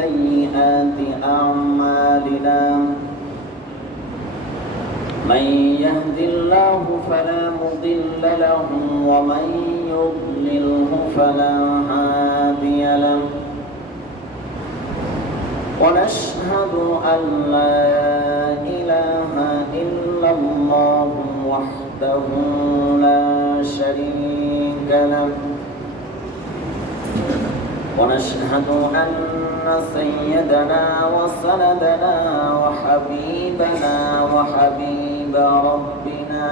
سيئات أعمالنا من يهد الله فلا مضل له ومن يضلله فلا هادي له ونشهد أن لا إله إلا الله وحده لا شريك له ونشهد أن سيدنا وسندنا وحبيبنا وحبيب ربنا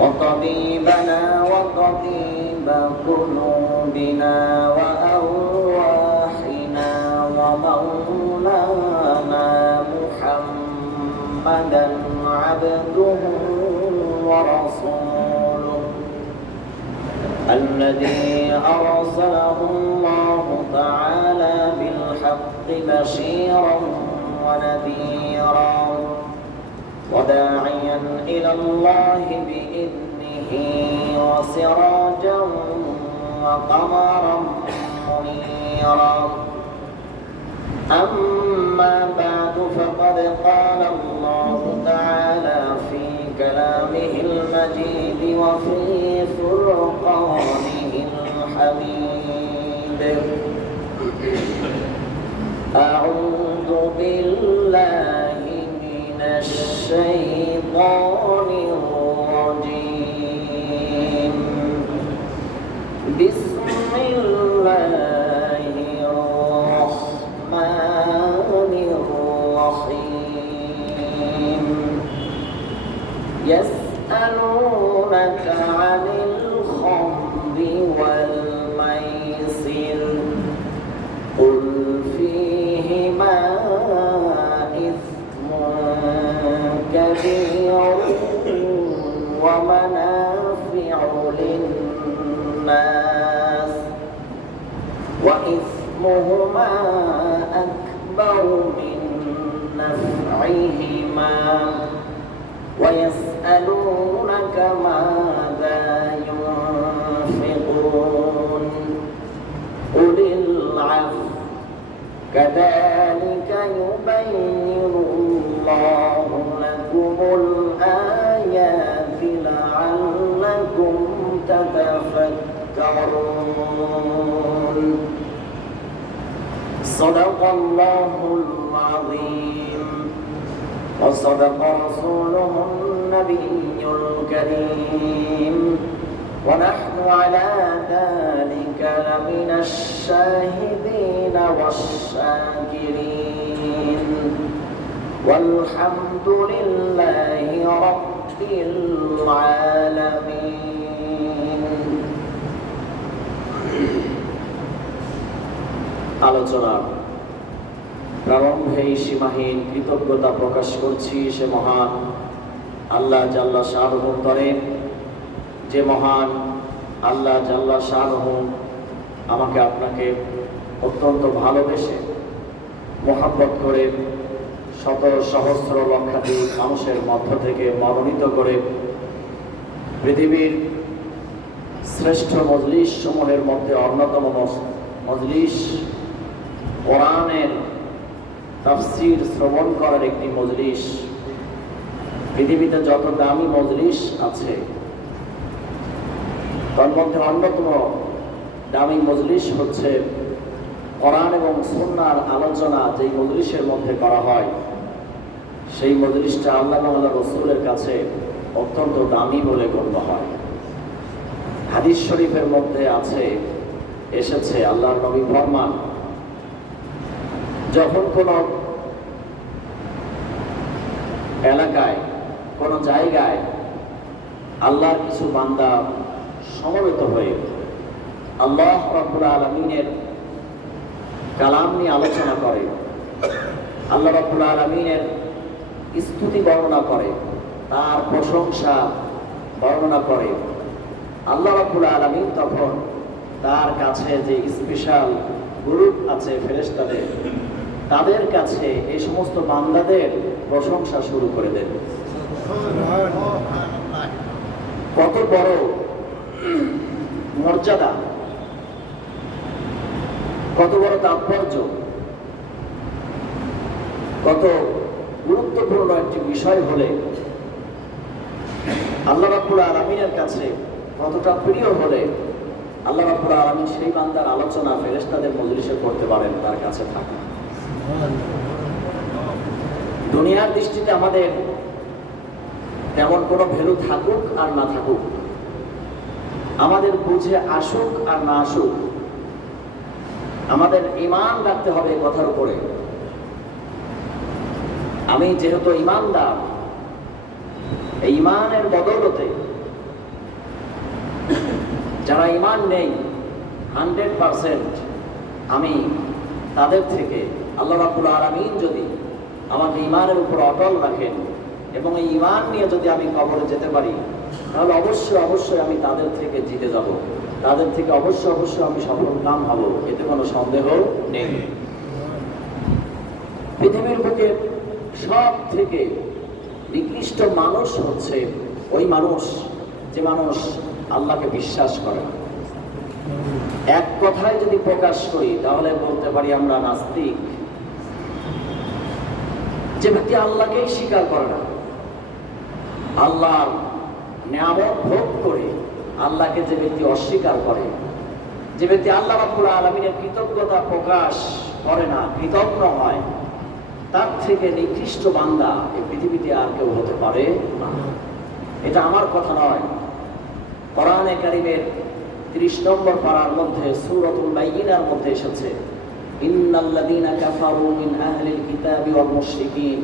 وطبيبنا وطبيب قلوبنا وأرواحنا ومولانا محمدا عبده ورسوله الذي أرسله الله تعالى بالحق بشيرا ونذيرا وداعيا إلى الله بإذنه وسراجا وقمرا منيرا أما بعد فقد قال الله تعالى في كلامه المجيد وفي فرقانه الحميد أعوذ بالله من الشيطان الرجيم بسم الله الرحمن الرحيم يسألونك عن الخمر والميسر قل فيهما إثم كبير ومنافع للناس وإثمهما أكبر من نفعهما ويسألونك ماذا ينفقون قل العفو كذلك يبين الله لكم الآيات لعلكم تتفكرون صدق الله العظيم وصدق رسوله النبي الكريم ونحن على ذلك لمن الشاهدين والشاكرين والحمد لله رب العالمين আলোচনার প্রারম্ভেই সীমাহীন কৃতজ্ঞতা প্রকাশ করছি সে মহান আল্লাহ জাল্লা শাহরুহুর তরে যে মহান আল্লাহ জাল্লা শাহরুহু আমাকে আপনাকে অত্যন্ত ভালোবেসে মোহাব্বত করে শত সহস্র লক্ষাধিক মানুষের মধ্য থেকে মনোনীত করে পৃথিবীর শ্রেষ্ঠ মজলিস সমূহের মধ্যে অন্যতম মজলিস কোরআনের তাফসীর শ্রবণ করার একটি মজলিস। পৃথিবীতে যত দামি মজলিস আছে তার মধ্যে অন্যতম দামি মজলিস হচ্ছে কোরআন এবং সুন্নাহর আলোচনা যেই মজলিসের মধ্যে করা হয় সেই মজলিসটা আল্লাহ আল্লাহ রসুলের কাছে অত্যন্ত দামি বলে গণ্য হয়। হাদিস শরীফের মধ্যে এসেছে আল্লাহর নবী ফরমান, যখন কোনো এলাকায় কোনো জায়গায় আল্লাহর কিছু বান্দা সমবেত হয়ে আল্লাহ রাব্বুল আলামিনের কালাম নিয়ে আলোচনা করে, আল্লাহ রাব্বুল আলামিনের স্তুতি বর্ণনা করে, তার প্রশংসা বর্ণনা করে, আল্লাহ রাব্বুল আলামিন তখন তার কাছে যে স্পেশাল গ্রুপ আছে ফেরেশতাদের, তাদের কাছে এই সমস্ত বান্দাদের প্রশংসা শুরু করে দেন। কত বড় মর্যাদা, কত বড় তাৎপর্য, কত গুরুত্বপূর্ণ একটি বিষয় হলে আল্লাহ রাব্বুল আলামিনের কাছে কতটা প্রিয় হলে আল্লাহ রাব্বুল আলামিন সেই বান্দার আলোচনা ফেরেশতাদের মজলিসে করতে পারেন, তার কাছে থাকে। দুনিয়ার দৃষ্টিতে আমাদের তেমন কোনো ভ্যালু থাকুক আর না থাকুক, আমাদের বুঝে আসুক আর না আসুক, আমাদের ঈমান রাখতে হবে কথার উপরে। আমি যেহেতু ঈমানদার, এই ঈমানের বদৌলতে যারা ঈমান নেই 100%, আমি তাদের থেকে আল্লাহ রাব্বুল আলামিন যদি আমাকে ঈমানের উপর অটল রাখেন এবং এই ঈমান নিয়ে যদি আমি কবরে যেতে পারি, তাহলে অবশ্যই আমি তাদের থেকে জিতে যাব, তাদের থেকে অবশ্যই আমি সফল কাম হব, এতে কোনো সন্দেহ নেই। পৃথিবীর বুকে সব থেকে নিকৃষ্ট মানুষ হচ্ছে ওই মানুষ যে মানুষ আল্লাহকে বিশ্বাস করে না। এক কথায় যদি প্রকাশ করি তাহলে বলতে পারি আমরা নাস্তিক। যে ব্যক্তি আল্লাহকেই স্বীকার করে না, আল্লাহর নিয়ামত ভোগ করে আল্লাহকে যে ব্যক্তি অস্বীকার করে, যে ব্যক্তি আল্লাহ রাব্বুল আলামিনের কৃতজ্ঞতা প্রকাশ করে না, কৃতজ্ঞ হয়, তার থেকে নিকৃষ্ট বান্দা এই পৃথিবীতে আর কেউ হতে পারে না। এটা আমার কথা নয়, কোরআনে কারীমের 30 নম্বর পারার মধ্যে সূরাতুল বাইয়িনার মধ্যে এসেছে, ইন্নাল্লাযীনা কাফারু মিন আহলিল কিতাবি ওয়াল মুশরিকিন।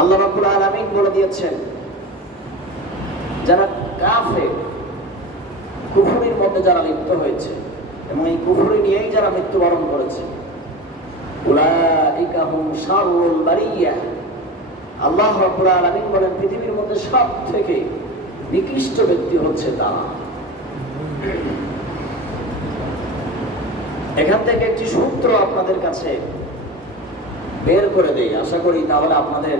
আল্লাহ রাব্বুল আলামিন বলে দিয়েছেন, যারা কাফের, কুফরির মধ্যে যারা লিপ্ত হয়েছে এবং এই কুফরি নিয়েই যারা মৃত্যুবরণ করেছে, উলাইকা হুম শাররুল বারিয়া। আল্লাহ রাব্বুল আলামিন বলেন পৃথিবীর মধ্যে সব থেকে নিকৃষ্ট ব্যক্তি হচ্ছে তারা। এখান থেকে একটি সূত্র আপনাদের কাছে বের করে দেই, আশা করি তাহলে আপনাদের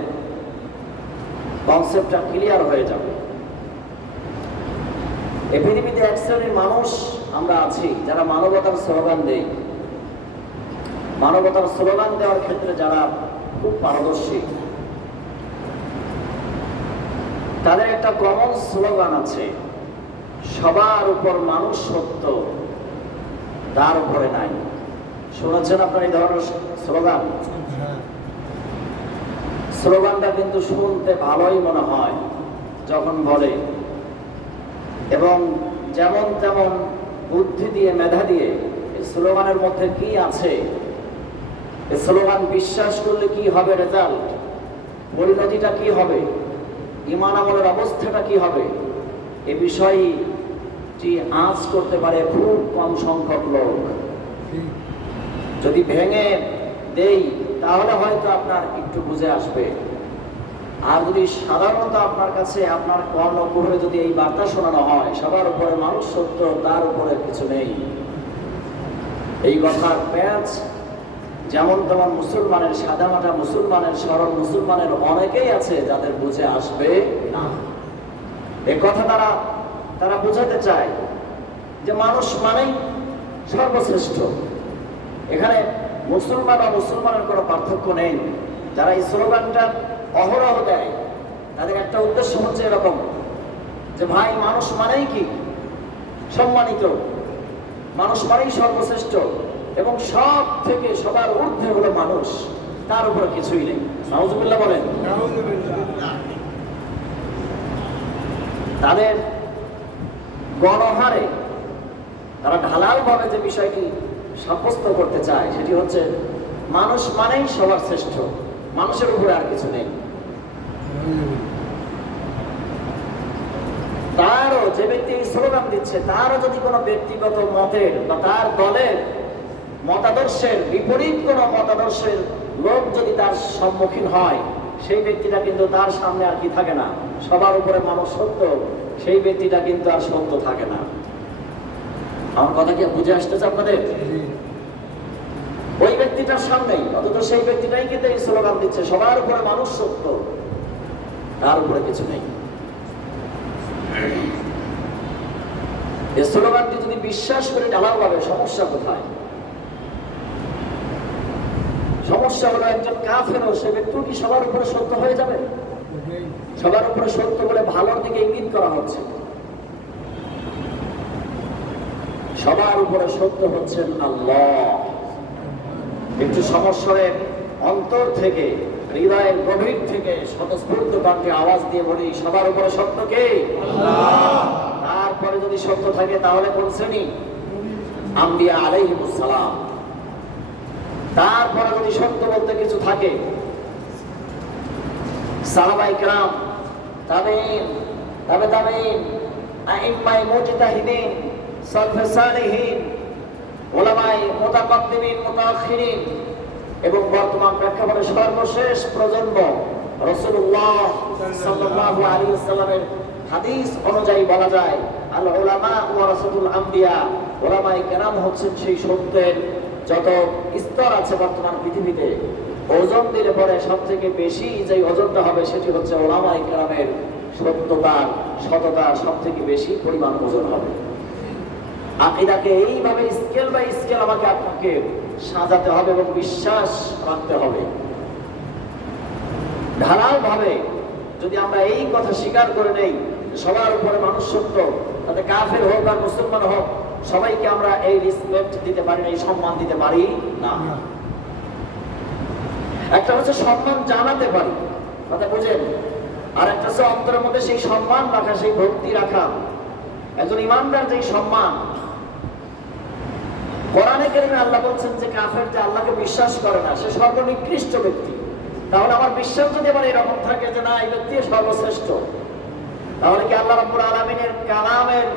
কনসেপ্টটা ক্লিয়ার হয়ে যাবে। এই পৃথিবীতে এক শ্রেণীর মানুষ আমরা আছি যারা মানবতার স্লোগান দেই। মানবতার স্লোগান দেওয়ার ক্ষেত্রে যারা খুব পারদর্শী, তাদের একটা কমন স্লোগান আছে, সবার উপর মানুষ সত্য, তার উপরে নাই। শুনেছেন আপনার এই ধরনের স্লোগান? স্লোগানটা কিন্তু শুনতে ভালোই মনে হয় যখন বলে, এবং যেমন তেমন বুদ্ধি দিয়ে মেধা দিয়ে এই স্লোগানের মধ্যে কি আছে, এই স্লোগান বিশ্বাস করলে কি হবে, রেজাল্ট পরিণতিটা কি হবে, ঈমান আমলের অবস্থাটা কি হবে, এ বিষয়টি আঁচ করতে পারে খুব কম সংখ্যক লোক। যদি ভেঙে দেই তাহলে হয়তো আপনার একটু বুঝে আসবে। আর যদি সাধারণত আপনার কাছে আপনার কর্ণকুহরে যদি এই বার্তা শোনানো হয়, সবার উপরে মানুষ সত্য, তার উপরে কিছু নেই, এই কথার প্যাঁচ যেমন তেমন মুসলমানের, সাদামাটা মুসলমানের, সরল মুসলমানের অনেকেই আছে যাদের বুঝে আসবে না। এই কথা তারা বোঝাতে চায় যে মানুষ মানেই সর্বশ্রেষ্ঠ। এখানে মুসলমান আর মুসলমানের কোনো পার্থক্য নেই। যারা এই স্লোগানটা অহরহ দেয় তাদের একটা উদ্দেশ্য হচ্ছে এরকম যে ভাই মানুষ মানেই কি সম্মানিত, মানুষ মানেই সর্বশ্রেষ্ঠ, এবং সব থেকে সবার ঊর্ধ্বে হলো মানুষ, তার উপরে কিছুই নেই। নাউজুবিল্লাহ বলেন। তাদের গণহারে তারা ঢালাও ভাবে যে বিষয়টি সাব্যস্ত করতে চায় সেটি হচ্ছে মানুষ মানেই সবার শ্রেষ্ঠ, মানুষের উপরে আর কিছু নেই। তারও যে ব্যক্তি এই স্লোগান দিচ্ছে, তারও যদি কোনো ব্যক্তিগত মতের বা তার দলের মতাদর্শের বিপরীত কোনো মতাদর্শের লোক যদি তার সম্মুখীন হয়, সেই ব্যক্তিটা কিন্তু তার সামনে আর কি থাকে না, সবার উপরে মানুষ সত্য, সেই ব্যক্তিটা কিন্তু আর সত্য থাকে না। আমার কথা কি বুঝে আসতেছে আপনাদের? ওই ব্যক্তিটার সামনেই, অথচ সেই ব্যক্তিটাই কিন্তু এই স্লোগান দিচ্ছে সবার উপরে মানুষ সত্য, তার উপরে কিছু নেই। এই স্লোগানটি যদি বিশ্বাস করে ঢালাও ভাবে, সমস্যা কোথায়? সমস্যা হলো একজন কাফেরও সে ব্যক্তি কি সবার উপরে সত্য হয়ে যাবে? সবার উপরে সত্য বলে ভালোর দিকে ইঙ্গিত করা হচ্ছে। সবার উপরে সত্য হচ্ছেন আল্লাহ। একটু সমস্যার অন্তর থেকে, হৃদয়ের গভীর থেকে স্বতঃস্ফূর্ত কণ্ঠে আওয়াজ দিয়ে বলি, সবার উপরে সত্য কে? আল্লাহ। তারপরে যদি সত্য থাকে তাহলে কোন শ্রেণী? আম্বিয়া আলাইহিমুস সালাম। তারপরে যদি সত্য বলতে কিছু থাকে, সাহাবায়ে কেরাম, তাবেঈন, তাবে তাবেঈন, আইম্মায়ে মুজতাহিদিন, সালফে সালেহিন, উলামায়ে মুতাকাদ্দিমিন মুতাআখিরিন এবং বর্তমান প্রেক্ষাপটে সর্বশেষ প্রজন্ম রাসূলুল্লাহ সাল্লাল্লাহু আলাইহি ওয়াসাল্লামের হাদিস অনুযায়ী বলা যায়, আল উলামা ওয়ারাসাতুল আম্বিয়া। উলামায়ে কেরাম হচ্ছেন সেই সত্যের যত স্তর আছে বর্তমান পৃথিবীতে, ওজন দিলে পরে সব থেকে বেশি যে ওজনটা হবে সেটি হচ্ছে উলামায়ে কেরামের সত্যতার, সততার সব থেকে বেশি পরিমাণ ওজন হবে। আকীদাকে এইভাবে স্কেল বাই স্কেল আমাকে আপনাকে সাজাতে হবে এবং বিশ্বাস রাখতে হবে। ঢালাও ভাবে যদি আমরা এই কথা স্বীকার করে নেই, সবার উপরে মানুষ সত্য, তাতে কাফের হোক আর মুসলমান হোক, সবাইকে আমরা এই রেসপেক্ট দিতে পারি না, এই সম্মান দিতে পারি না। একটা হচ্ছে সম্মান জানাতে পারি, কথা বুঝেন, আর একটা হচ্ছে অন্তরের মধ্যে সেই সম্মান রাখা, সেই ভক্তি রাখা। একজন ইমানদার যে সম্মান, কোরআনে কারিমে আল্লাহ বলছেন যে কাফের যে আল্লাহকে বিশ্বাস করে না সে সর্বনিকৃষ্ট ব্যক্তি। তাহলে আমার বিশ্বাস যদি আমার এরকম থাকে যে না এই ব্যক্তি সর্বশ্রেষ্ঠ, তাহলে কি আল্লাহ রাব্বুল আলামিনের কালামের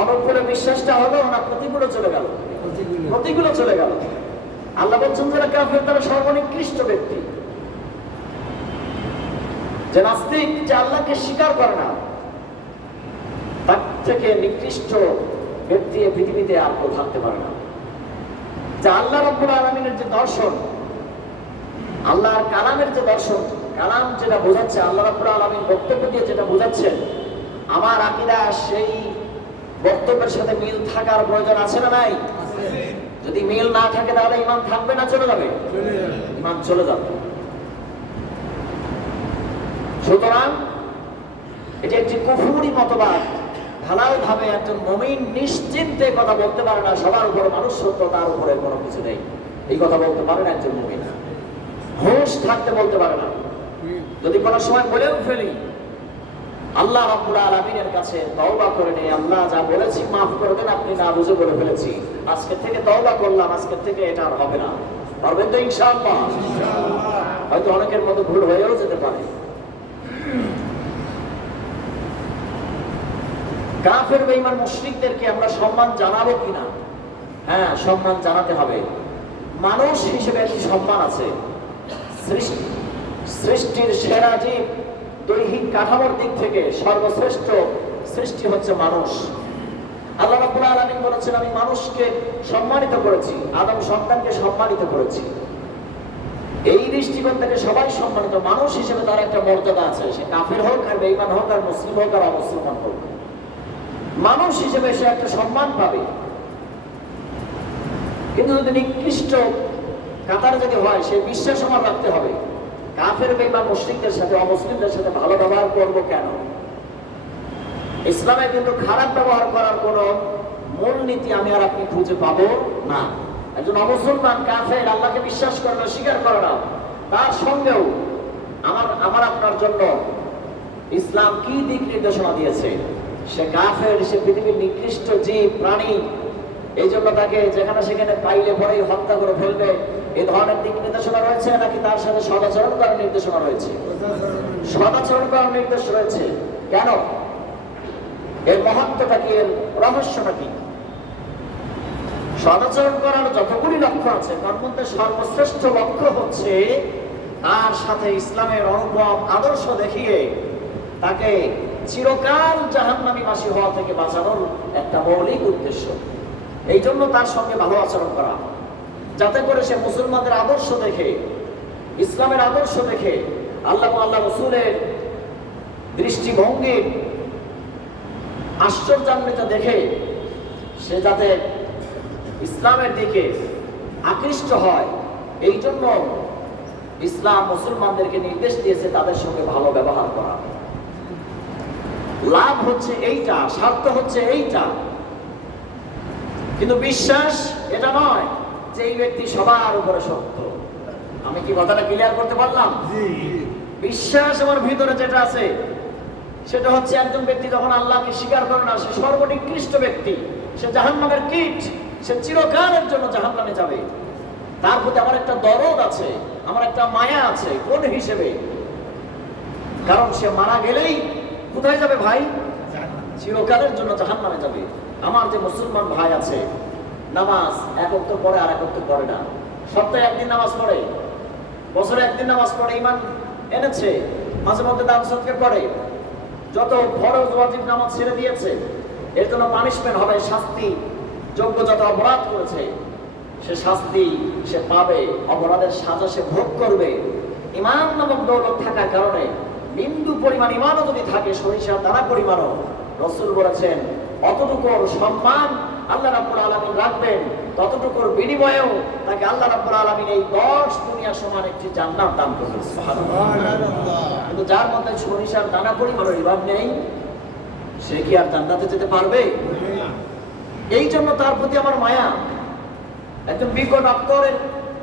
অনুকূলে বিশ্বাসটা হলো না প্রতিকূলে চলে গেল? প্রতিকূলে চলে গেল। আল্লাহ বলছেন যারা কাফের তারা সর্বনিকৃষ্ট ব্যক্তি। যে নাস্তিক, যে আল্লাহকে স্বীকার করে না, তার থেকে নিকৃষ্ট ব্যক্তি পৃথিবীতে আর কেউ থাকতে পারে না। যে আল্লাহ রাব্বুল আলামিনের যে দর্শন, আল্লাহর কালামের যে দর্শন, কালাম যেটা বোঝাচ্ছে, আল্লাহ রাব্বুল আলামিন বক্তব্য দিয়ে যেটা বোঝাচ্ছেন, আমার আকীদা সেই বক্তব্যের সাথে মিল থাকার প্রয়োজন আছে না নাই? যদি মিল না থাকে তাহলে ঈমান থাকবে না চলে যাবে? ঈমান চলে যাবে। সুতরাং এটি একটি কুফরি মতবাদ। ঢালাও ভাবে একজন মুমিন নিশ্চিন্তে কথা বলতে পারে না সবার উপরে মানুষ সত্য, তার উপরে কোনো কিছু নেই, এই কথা বলতে পারে না একজন মুমিন। হুঁশ থাকতে বলতে পারে না। যদি কোনো সময় বলেও ফেলি, আল্লাহ রাব্বুল আলামিনের কাছে তওবা করে নেই, আল্লাহ যা বলেছি মাফ করে দেন, আপনি না বুঝে বলে ফেলেছি, আজকে থেকে তওবা করলাম, আজকে থেকে এটা আর হবে না। পারবেন তো ইনশাআল্লাহ? হয়তো অনেকের মতো ভুল হয়েও যেতে পারে। কাফের বেঈমান মুশরিকদেরকে আমরা সম্মান জানাবো কিনা? হ্যাঁ, সম্মান জানাতে হবে। মানুষ হিসেবে একটি সম্মান আছে। সৃষ্টির সেরা জীব, দৈহিক কাঠামোর দিক থেকে সর্বশ্রেষ্ঠ সৃষ্টি হচ্ছে মানুষ। আল্লাহ রাব্বুল আলামিন বলেছেন আমি মানুষকে সম্মানিত করেছি, আদম সন্তানকে সম্মানিত করেছি। এই দৃষ্টিকোণ থেকে সবাই সম্মানিত। মানুষ হিসেবে তার একটা মর্যাদা আছে, সে কাফের হোক আর বেঈমান হোক আর মুসলিম হোক আর অমুসলমান হোক, মানুষ হিসেবে সে একটা সম্মান পাবে। কিন্তু যদি নিকৃষ্ট কাতার যদি হয়, সে বিশ্বাস আমার রাখতে হবে কাফের বেঈমান মুশরিকদের সাথে, অমুসলিমদের সাথে ভালো ব্যবহার করবো কেন? ইসলামে কিন্তু খারাপ ব্যবহার করার কোন মূলনীতি আমি আর আপনি খুঁজে পাবো না। একজন অমুসলমান কাফের, আল্লাহকে বিশ্বাস করে না, স্বীকার করে না, তার সঙ্গেও আমার আপনার জন্য ইসলাম কি দিক নির্দেশনা দিয়েছে? সে কাফের, সে পৃথিবীর নিকৃষ্ট জীব, প্রাণী, এই জন্য তাকে যেখানে সেখানে পাইলে পরেই হত্যা করে ফেলবে, এই ধরনের দিক নির্দেশনা রয়েছে, নাকি তার সাথে সদাচরণ করার নির্দেশনা রয়েছে? সদাচরণ করার নির্দেশ রয়েছে। কেন? এর মহত্বটা কি, এর রহস্যটা কি? সদাচরণ করার যতগুলি লক্ষ্য আছে তার মধ্যে সর্বশ্রেষ্ঠ লক্ষ্য হচ্ছে তার সাথে ইসলামের অনুপম আদর্শ দেখিয়ে তাকে চিরকাল জাহান্নামীবাসী হওয়া থেকে বাঁচানোর একটা মৌলিক উদ্দেশ্য। এই জন্য তার সঙ্গে ভালো আচরণ করা, যাতে করে সে মুসলমানদের আদর্শ দেখে, ইসলামের আদর্শ দেখে, আল্লাহ আল্লাহ রসুলের দৃষ্টিভঙ্গির আশ্চর্যান্বিত দেখে সে যাতে ইসলামের দিকে আকৃষ্ট হয়, এই জন্য ইসলাম মুসলমানদেরকে নির্দেশ দিয়েছে তাদের সঙ্গে ভালো ব্যবহার করা। লাভ হচ্ছে এইটা, স্বার্থ হচ্ছে এইটা, কিন্তু বিশ্বাস এটা নয় যে এই ব্যক্তি সবার উপরে সত্য। আমি কি কথাটা ক্লিয়ার করতে পারলাম? বিশ্বাস আমার ভিতরে যেটা আছে সেটা হচ্ছে একজন ব্যক্তি যখন আল্লাহকে স্বীকার করে না, সে সর্বনিকৃষ্ট ব্যক্তি, সে জাহান্নামের কীট, সে চিরকালের জন্য জাহান্নামে যাবে। তার প্রতি আমার একটা দরদ আছে, আমার একটা মায়া আছে। কোন হিসেবে? কারণ সে মারা গেলেই কোথায় যাবে ভাই? চিরকালের জন্য জাহান্নামে যাবে। আমার যে মুসলমান ভাই আছে, নামাজ এক ওয়াক্ত পড়ে আর এক ওয়াক্ত পড়ে না, সপ্তাহে একদিন নামাজ পড়ে, বছরে একদিন নামাজ পড়ে, ঈমান এনেছে, মাঝে মধ্যে দান সদকা করে, যত ফরজ ওয়াজিব নামাজ ছেড়ে দিয়েছে, এর জন্য পানিশমেন্ট হবে, শাস্তি যোগ্য যত অপরাধ করেছে সে শাস্তি সে পাবে, অপরাধের সাজা সে ভোগ করবে। ঈমান নামক দৌলত থাকার কারণে বিন্দু পরিমাণ ঈমানও যদি থাকে, সরিষার দানা পরিমাণও, রাসূল বলেছেন অতটুকুর সম্মান আল্লাহ রাব্বুল আলামিন রাখবেন, ততটুকুর বিনিময়েও তাকে আল্লাহ রাব্বুল আলামিন এই 10 দুনিয়া সমান একটি জান্নাত দান করবেন। সুবহানাল্লাহ। কিন্তু যার মধ্যে সরিষার দানা পরিমাণের ঈমান নেই, সে কি আর জান্নাতে যেতে পারবে? এই জন্য তার প্রতি আমার মায়া। একজন বিজ্ঞ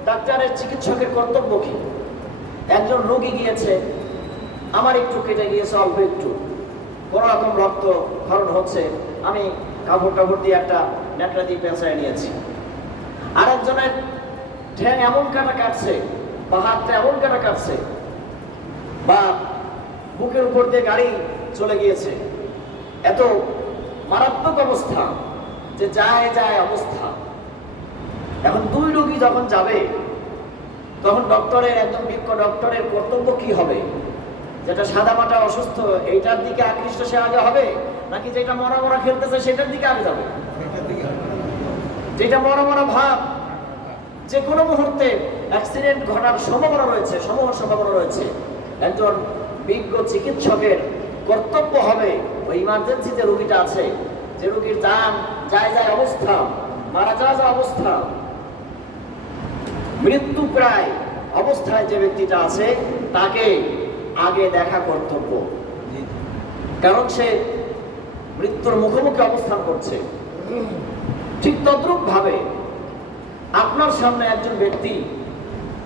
ডাক্তারের চিকিৎসকের কর্তব্য কি? একজন রোগী গিয়েছে, আমার একটু কেটে গিয়েছে, অল্প একটু, কোনো রকম রক্ত ক্ষরণ হচ্ছে, আমি কাপড় দিয়ে একটা ন্যাকড়া দিয়ে পেঁচায় নিয়েছি। আর একজনের ঠ্যাং এমন কাটা কাটছে, বা হাতটা এমন কাটা কাটছে, বা বুকের উপর দিয়ে গাড়ি চলে গিয়েছে, এত মারাত্মক অবস্থা যে যায় অবস্থা। এখন দুই রোগী যখন যাবে, তখন একজন বিজ্ঞ ডক্টরের কর্তব্য কি হবে? যেটা সাদামাটা অসুস্থ এইটার দিকে আকৃষ্ট সে আগে হবে, নাকি যেটা মরা খেলতেছে সেটার দিকে আগে যাবে? যেটা মরা ভাব, যে কোনো মুহূর্তে অ্যাক্সিডেন্ট ঘটার সম্ভাবনা রয়েছে। একজন বিজ্ঞ চিকিৎসকের কর্তব্য হবে ওই ইমার্জেন্সি যে রোগীটা আছে, যে রোগীর যায় অবস্থা, মারা যাওয়া অবস্থা, মৃত্যু প্রায় অবস্থায় যে ব্যক্তিটা আছে, তাকে আগে দেখা কর্তব্য। কারণ সে মৃত্যুর মুখোমুখি অবস্থান করছে। ঠিক তদ্রূপ ভাবে আপনার সামনে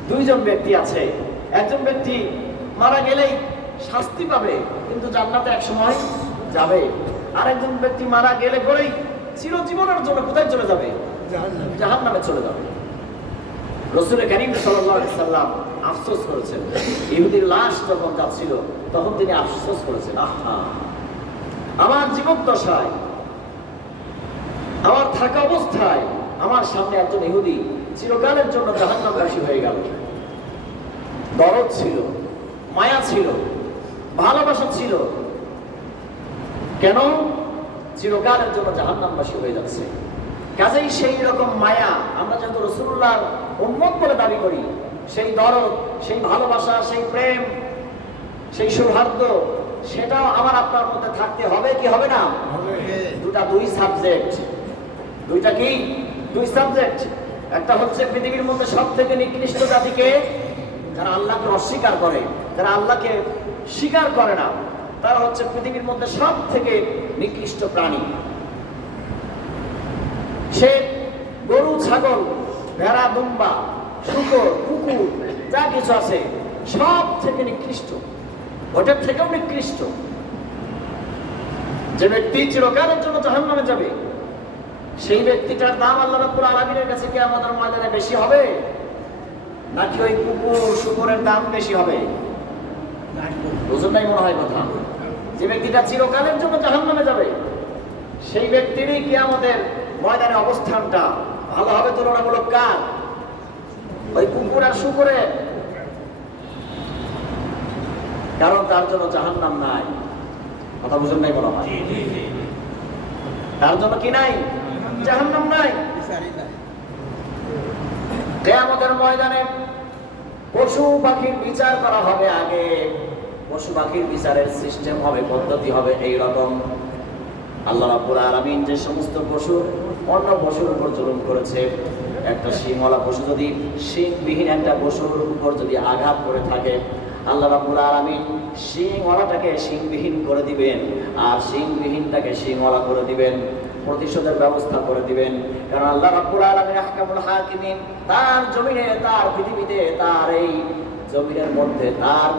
দুইজন ব্যক্তি আছে। একজন ব্যক্তি মারা গেলেই শাস্তি পাবে, কিন্তু জান্নাতে এক সময় যাবে। আর একজন ব্যক্তি মারা গেলে পরেই চিরজীবনের জন্য কোথায় চলে যাবে? জাহান্নামে চলে যাবে। রাসূল কারীম সাল্লাল্লাহু আলাইহি সাল্লাম আফসোস করেছেন, ইহুদির লাশ যখন যাচ্ছিল তখন তিনি আফসোস করেছেন, আহা, আমার জীবদ্দশায়, আমার থাকা অবস্থায় আমার সামনে একজন ইহুদি চিরকালের জন্য জাহান্নামবাসী হয়ে গেল। দরদ ছিল, মায়া ছিল, ভালোবাসা ছিল, কেন? চিরকালের জন্য জাহান্নামবাসী হয়ে যাচ্ছে। কাজেই সেই রকম মায়া, আমরা যেহেতু রাসূলুল্লাহর উম্মত বলে দাবি করি, সেই দরদ, সেই ভালোবাসা, সেই প্রেম, সেই সৌহার্দ্য, সেটাও আমার আপনার মধ্যে থাকতে হবে কি হবে না? দুই সাবজেক্ট। দুই সাবজেক্ট। একটা হচ্ছে পৃথিবীর মধ্যে সব থেকে নিকৃষ্ট জাতিকে, যারা আল্লাহকে অস্বীকার করে, যারা আল্লাহকে স্বীকার করে না, তারা হচ্ছে পৃথিবীর মধ্যে সব থেকে নিকৃষ্ট প্রাণী। সে গরু, ছাগল, ভেড়া, দুম্বা, শূকর, কুকুর, যা কিছু আছে সব থেকে নিকৃষ্ট, ওটার থেকেও নিকৃষ্ট। যে ব্যক্তি চিরকালের জন্য জাহান্নামে যাবে, সেই ব্যক্তিটার দাম আল্লাহ রাব্বুল আলামিনের কাছে কিয়ামতের ময়দানে বেশি হবে, নাকি ওই কুকুর শূকরের দাম বেশি হবে? বুঝুন নাই মনে হয় কথা। যে ব্যক্তিটা চিরকালের জন্য জাহান্নামে যাবে, সেই ব্যক্তিরই কিয়ামতের ময়দানে অবস্থানটা ভালো হবে তুলনামূলক কার? ওই কুকুর আর শূকরের। কারণ তার জন্য জাহান্নাম নাই। কথা বুঝুন নাই মনে হয়। তার জন্য কি নাই? জাহান্নাম নাই। কিয়ামতের ময়দানে পশু পাখির বিচার করা হবে। আগে পশু পাখির বিচারের সিস্টেম হবে, পদ্ধতি হবে এই রকম। আল্লাহ রাব্বুল আলামিন যে সমস্ত পশু অন্য পশুর উপর জুলুম করেছে, একটা শিংওয়ালা পশু যদি শিংবিহীন একটা পশুর উপর যদি আঘাত করে থাকে, আল্লাহ রাব্বুল আলামিন শিংওয়ালাটাকে শিংবিহীন করে দিবেন, আর শিংবিহীনটাকে শিংওয়ালা করে দিবেন, প্রতিশোধের ব্যবস্থা করে দিবেন। কারণ আল্লাহ রাব্বুল আলামিন আহকামুল হাকিমিন, তার জমিনে, তার পৃথিবীতে, তার এই জমিনের মধ্যে তার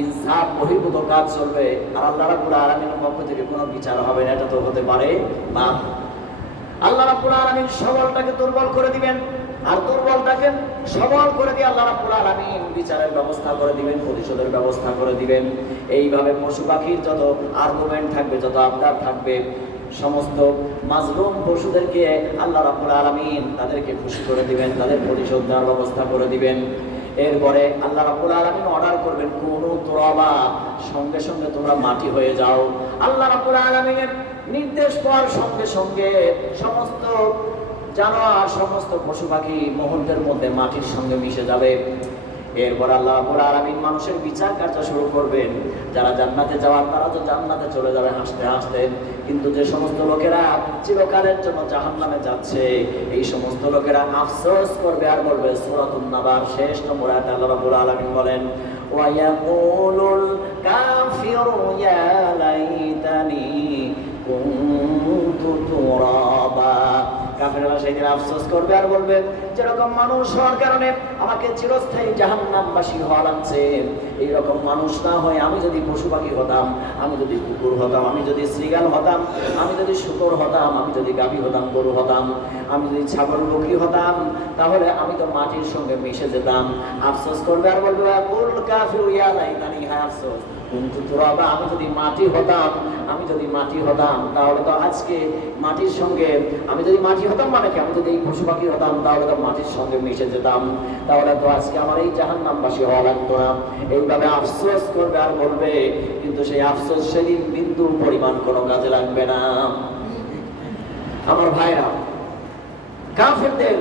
ইনসাফ বহির্ভূত কাজ চলবে, আর আল্লাহ রাব্বুল আলামিনের পক্ষ থেকে কোনো বিচার হবে না, এটা তো হতে পারে না। আল্লাহ রাব্বুল আলামিন সবলটাকে দুর্বল করে দিবেন, আর দুর্বলটাকে সবল করে দিয়ে আল্লাহ রাব্বুল আলামিন বিচারের ব্যবস্থা করে দিবেন, প্রতিশোধের ব্যবস্থা করে দিবেন। এইভাবে পশু পাখির যত আর্গুমেন্ট থাকবে, যত আবদার থাকবে, সমস্ত মাজলুম পশুদেরকে আল্লাহ রাব্বুল আলামিন তাদেরকে খুশি করে দিবেন, তাদের প্রতিশোধ দেওয়ার ব্যবস্থা করে দিবেন। এরপরে আল্লাহ রাব্বুল আলামিন অর্ডার করবেন, কুনু তুরাবা, সঙ্গে সঙ্গে তোমরা মাটি হয়ে যাও। আল্লাহ রাব্বুল আলামিনের নির্দেশ পাওয়ার সঙ্গে সঙ্গে সমস্ত জানোয়ার, সমস্ত পশু পাখি মুহূর্তের মধ্যে মাটির সঙ্গে মিশে যাবে। এরপর আল্লাহ রাব্বুল আলামিন মানুষের বিচার কার্য শুরু করবেন। যারা জান্নাতে যাওয়ার তারা তো জান্নাতে চলে যাবে হাসতে হাসতে, কিন্তু যে সমস্ত লোকেরা চিরকালের জন্য জাহান্নামে যাচ্ছে, এই সমস্ত লোকেরা আফসোস করবে আর বলবে, সূরাতুন নাবার শেষ নম্বর আয়াতে আল্লাহ রাব্বুল আলামিন বলেন, ওয়া ইয়াকুলুল কাফিরু ইয়া লাইতানি কুনতু তুরাবা। কাফেররা সেই দিন আফসোস করবে আর বলবে, যেরকম মানুষ হওয়ার কারণে আমাকে চিরস্থায়ী জাহান্নামবাসী হওয়া লাগছে, এইরকম মানুষ না হয়ে আমি যদি পশু পাখি হতাম, আমি যদি কুকুর হতাম, আমি যদি শ্রীগাল হতাম, আমি যদি শূকর হতাম, আমি যদি গাভী হতাম, গরু হতাম, আমি যদি ছাগল বকরি হতাম, তাহলে আমি তো মাটির সঙ্গে মিশে যেতাম। আফসোস করবে আর বলবে, কুল কাফিরু ইয়া লাইতানি, হ্যাঁ আফসোস, কিন্তু তুরাবা, আমি যদি মাটি হতাম, আমি যদি মাটি হতাম, তাহলে তো আজকে মাটির সঙ্গে, আমি যদি মাটি হতাম মানে কি, আমি যদি এই পশু পাখি হতাম, তাহলে তো মাটির সঙ্গে মিশে যেতাম, তাহলে তো আজকে আমার এই জাহান্নামবাসী হওয়া লাগতো না। এইভাবে আফসোস করবে আর বলবে, কিন্তু সেই আফসোস সেদিন বিন্দু পরিমাণ কোনো কাজে লাগবে না। আমার ভাইরা, কাফেরদের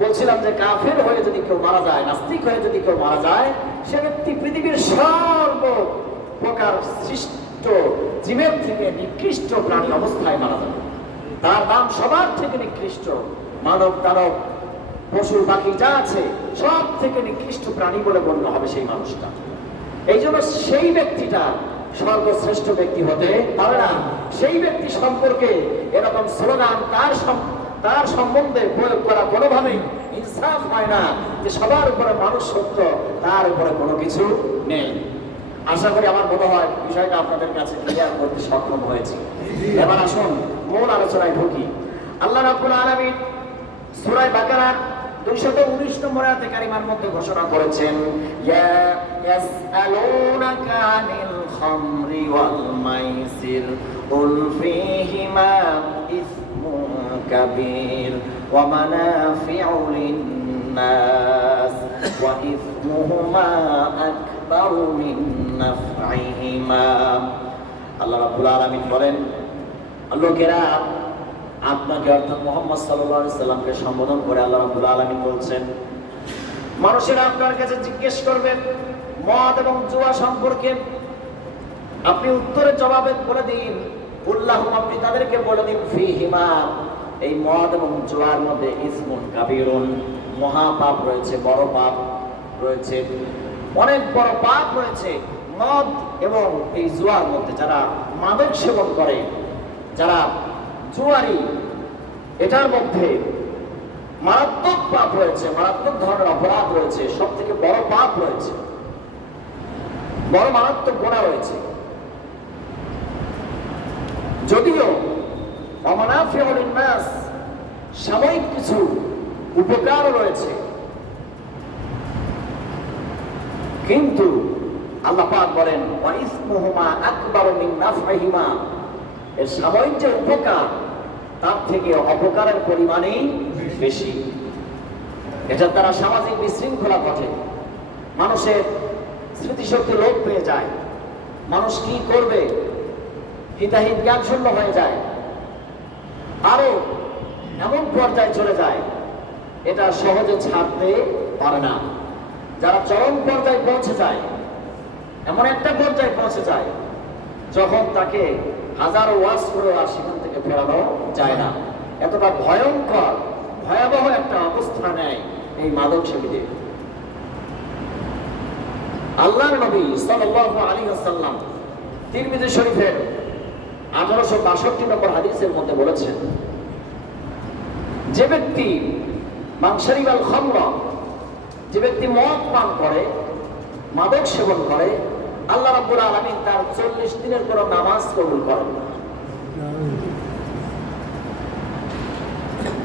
বলছিলাম যে কাফের হয়ে যদি কেউ মারা যায়, নাস্তিক হয়ে যদি কেউ মারা যায়, সে ব্যক্তি পৃথিবীর সর্ব প্রকার সৃষ্ট জীবের থেকে নিকৃষ্ট প্রাণী অবস্থায় মারা যাবে। তার নাম সবার থেকে নিকৃষ্ট, মানব দানব পশু পাখি যা আছে সব থেকে নিকৃষ্ট প্রাণী বলে গণ্য হবে সেই মানুষটা। এই জন্য সেই ব্যক্তিটা সর্বশ্রেষ্ঠ ব্যক্তি হতে পারে না। সেই ব্যক্তি সম্পর্কে এরকম স্লোগান তার সম্বন্ধে প্রয়োগ করা কোনোভাবেই ইনসাফ হয় না, যে সবার উপরে মানুষ সত্য, তার উপরে কোনো কিছু নেই। আশা করি আমার মনে হয় বিষয়টা আপনাদের কাছে ক্লিয়ার করতে সক্ষম হয়েছি। এবার আসুন মূল আলোচনায় ঢুকি। আল্লাহ রাব্বুল আলামিন সূরা বাকারা 219 নম্বর আয়াতে কারিমার মধ্যে ঘোষণা করেছেন, ইয়াসআলুনাকা আনিল খামরি ওয়াল মাইসির কুল ফীহিমা ইসমুন কাবীর ওয়া মানাফিউ লিন-নাস ওয়া ইসমুহুমা আকবারু মিন নাফঈহিমা। আল্লাহ রাব্বুল আলামিন বলেন, লোকেরা আপনাকে অর্থাৎ মুহাম্মদ সাল্লাল্লাহু আলাইহি সাল্লামকে সম্বোধন করে আল্লাহ রাব্বুল আলামিন বলছেন, মানুষেরা আপনার কাছে জিজ্ঞেস করবে মদ এবং জুয়া সম্পর্কে, আপনি উত্তরে জবাবে বলে দিন, উল্লাহুম, আপনি তাদেরকে বলে দিন, ফীহিমা, এই মদ এবং জুয়ার মধ্যে ইসমুন কাবীরুন, মহা পাপ রয়েছে, বড় পাপ রয়েছে, অনেক বড় পাপ রয়েছে মদ এবং এই জুয়ার মধ্যে। যারা মাদক সেবন করে, যারা জুয়ারি, এটার মধ্যে মারাত্মক পাপ রয়েছে, মারাত্মক ধরনের অপরাধ রয়েছে, সব থেকে বড় পাপ রয়েছে, বড় মারাত্মক গুনাহ রয়েছে। যদিও ওয়ামানাফিউ লিন-নাস, সাময়িক কিছু উপকারও রয়েছে, কিন্তু আল্লাহ পাক বলেন, ওয়া ইসমুহুমা আকবারু মিন নাফঈহিমা, এর সাময়িক যে উপকার তার থেকে অপকারের পরিমাণই বেশি। এটার দ্বারা সামাজিক বিশৃঙ্খলা ঘটে, মানুষের স্মৃতিশক্তি লোপ পেয়ে যায়, মানুষ কি করবে হিতাহিত জ্ঞান শূন্য হয়ে যায়, আরো এমন পর্যায়ে চলে যায় এটা সহজে ছাড়তে পারে না। যারা চরম পর্যায়ে পৌঁছে যায়, এমন একটা পর্যায়ে পৌঁছে যায় যখন তাকে হাজারো ওয়াজ করে আর সেখান থেকে ফেরানো যায় না। এতটা ভয়ঙ্কর ভয়াবহ একটা অবস্থা নেয় এই মাদক সেবীদের। আল্লাহর নবী সাল্লাল্লাহু আলাইহি ওয়াসাল্লাম তিরমিজি শরীফের 1862 নম্বর হাদিসের মধ্যে বলেছেন, যে ব্যক্তি মাংসারিবাল খামরা, যে ব্যক্তি মদ পান করে, মাদক সেবন করে, আল্লাহ রাব্বুল আলামিন তার 40 দিনের কোনো নামাজ কবুল করেন না।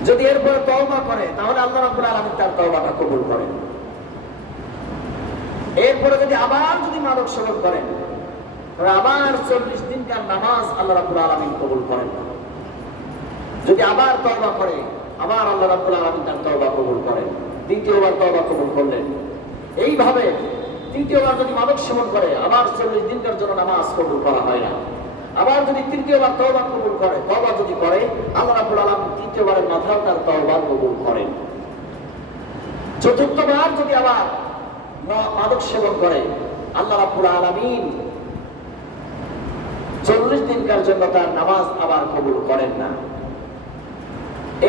যদি এরপরে তওবা করে তাহলে আল্লাহ রাব্বুল আলামিন তার তওবাটা কবুল করেন। এরপরে যদি আবার মাদক সেবন করেন তবে আবার 40 দিনকার নামাজ আল্লাহ রাব্বুল আলামিন কবুল করেন না। যদি আবার তওবা করে আবার আল্লাহ রাব্বুল আলামিন তার তওবা কবুল করেন। দ্বিতীয়বার তওবা কবুল করলেন। এইভাবে তৃতীয়বার যদি মাদক সেবন করে আবার 40 দিনকার জন্য নামাজ কবুল করা হয় না। আবার যদি তৃতীয়বার তওবা কবুল করে, তওবা যদি করে আল্লাহ রাব্বুল আলামিন তৃতীয়বারের মাথায় তার তওবা কবুল করেন। চতুর্থবার যদি আবার মাদক সেবন করে আল্লাহ রাব্বুল আলামিন 40 দিনকার জন্য তার নামাজ আবার কবুল করেন না।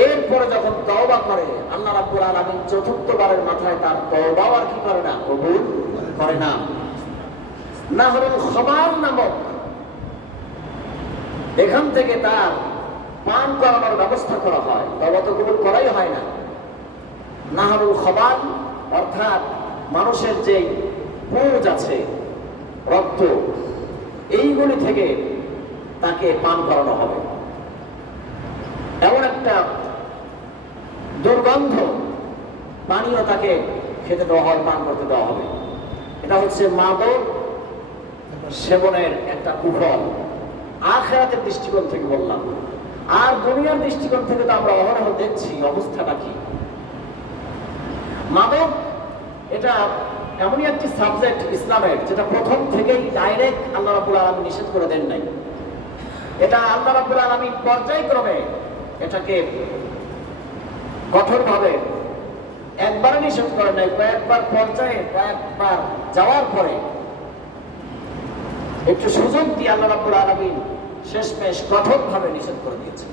এরপরে যখন তওবা করে আল্লাহ রাব্বুল আলামিন চতুর্থবারের মাথায় তার তওবা আর কি করে না, কবুল করে না। নাহরুল খামার নামক এখান থেকে তার পান করানোর ব্যবস্থা করা হয়, তওবা তো কবুল করাই হয় না। নাহরুল খামার অর্থাৎ মানুষের যে পুঁজ আছে, রক্ত, এইগুলি থেকে তাকে পান করানো হবে। এমন একটা দুর্গন্ধ পানীয় তাকে খেতে দেওয়া হবে, পান করতে দেওয়া হবে। এটা হচ্ছে মাদক সেবনের একটা কুফল। আখিরাতের দৃষ্টিকোণ থেকে বললাম, আর দুনিয়ার দৃষ্টিকোণ থেকে তো আমরা অহরহ দেখছি অবস্থাটা কি। মাদক এটা এমনই একটি সাবজেক্ট ইসলামের, যেটা প্রথম থেকেই ডাইরেক্ট আল্লাহ রাব্বুল আলামিন নিষেধ করে দেন নাই। এটা আল্লাহ রাব্বুল আলামিন পর্যায়ক্রমে এটাকে কঠোরভাবে একবারে নিষেধ করেন নাই, কয়েকবার পর্যায়ে কয়েকবার যাওয়ার পরে একটু সুযোগ দিয়ে আল্লাহ রাব্বুল আলামিন শেষমেশ কঠোরভাবে নিষেধ করে দিয়েছে।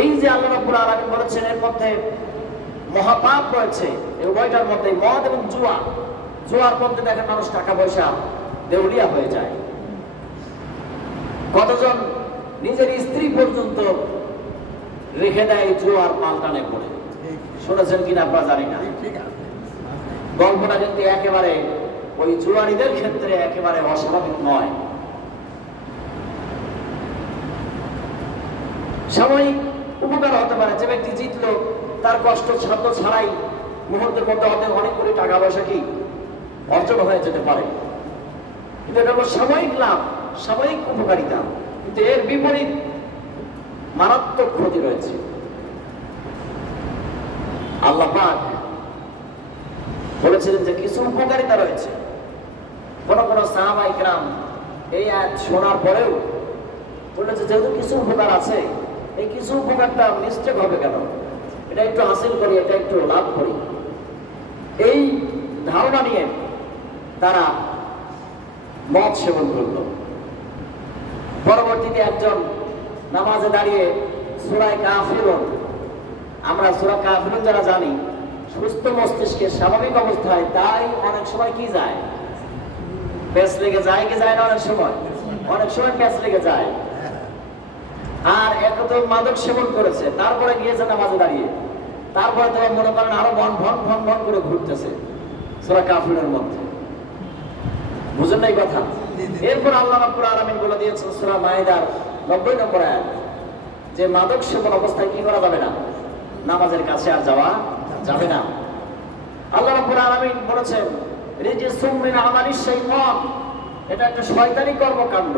এই যে আল্লাহ রাব্বুল আলামিন বলেছেন এর মধ্যে মহাপাপ রয়েছে, এই উভয়টার মধ্যে মদ এবং জুয়া। জুয়ার মধ্যে দেখেন মানুষ টাকা পয়সা দেউলিয়া হয়ে যায়। কতজন নিজের স্ত্রী পর্যন্ত রেখে দেয় জুয়ার মালটানে পড়ে। শুনেছেন কিনা আপনারা জানি না। গল্পটা কিন্তু একেবারে ওই জুয়ারিদের ক্ষেত্রে একেবারে অস্বাভাবিক নয়। সাময়িক উপকার হতে পারে, যে ব্যক্তি জিতলো তার কষ্ট সাধ্য ছাড়াই মুহূর্তের মধ্যে অনেক কোটি টাকা পয়সা কি অর্জন হয়ে যেতে পারে, কিন্তু এটা হলো সাময়িক লাভ, সাময়িক উপকারিতা। কিন্তু এর বিপরীত মারাত্মক ক্ষতি রয়েছে। আল্লাহ পাক বলেছিলেন যে কিছু উপকারিতা রয়েছে। কোন কোন সাহাবায়ে কেরাম এই আয়াত শোনার পরেও বলেছে যেহেতু কিছু উপকার আছে, এই কিছু উপকারটা মিস্টেক হবে কেন, এটা একটু হাসিল করি, এটা একটু লাভ করি, এই ধারণা নিয়ে তারা মদ সেবন করল। পরবর্তীতে একজন নামাজে দাঁড়িয়ে সূরা কাফিরুন, আমরা সূরা কাফিরুন যারা জানি, সুস্থ মস্তিষ্কে স্বাভাবিক অবস্থায় তাই অনেক সময় কি যায়, প্যাঁচ লেগে যায় কি যায় না, অনেক সময় প্যাঁচ লেগে যায়। আর এক তো মাদক সেবন করেছে, তারপরে গিয়েছে নামাজে দাঁড়িয়ে, তারপরে তো মনে করেন আরো ভন ভন ভন ভন করে ঘুরতেছে সূরা কাফিরুনের মধ্যে। বুঝেন না এই কথা? এরপর আল্লাহ রাব্বুল আলামিন বলে দিয়েছেন সূরা মাইদার 90 নম্বর আয়াত, যে মাদক সেবন অবস্থায় কি করা যাবে না, নামাজের কাছে আর যাওয়া যাবে না। আল্লাহ রাব্বুল আলামিন বলেছেন রিজসুম মিন আমালিশ শাইতান, এটা একটা শয়তানি কর্মকাণ্ড।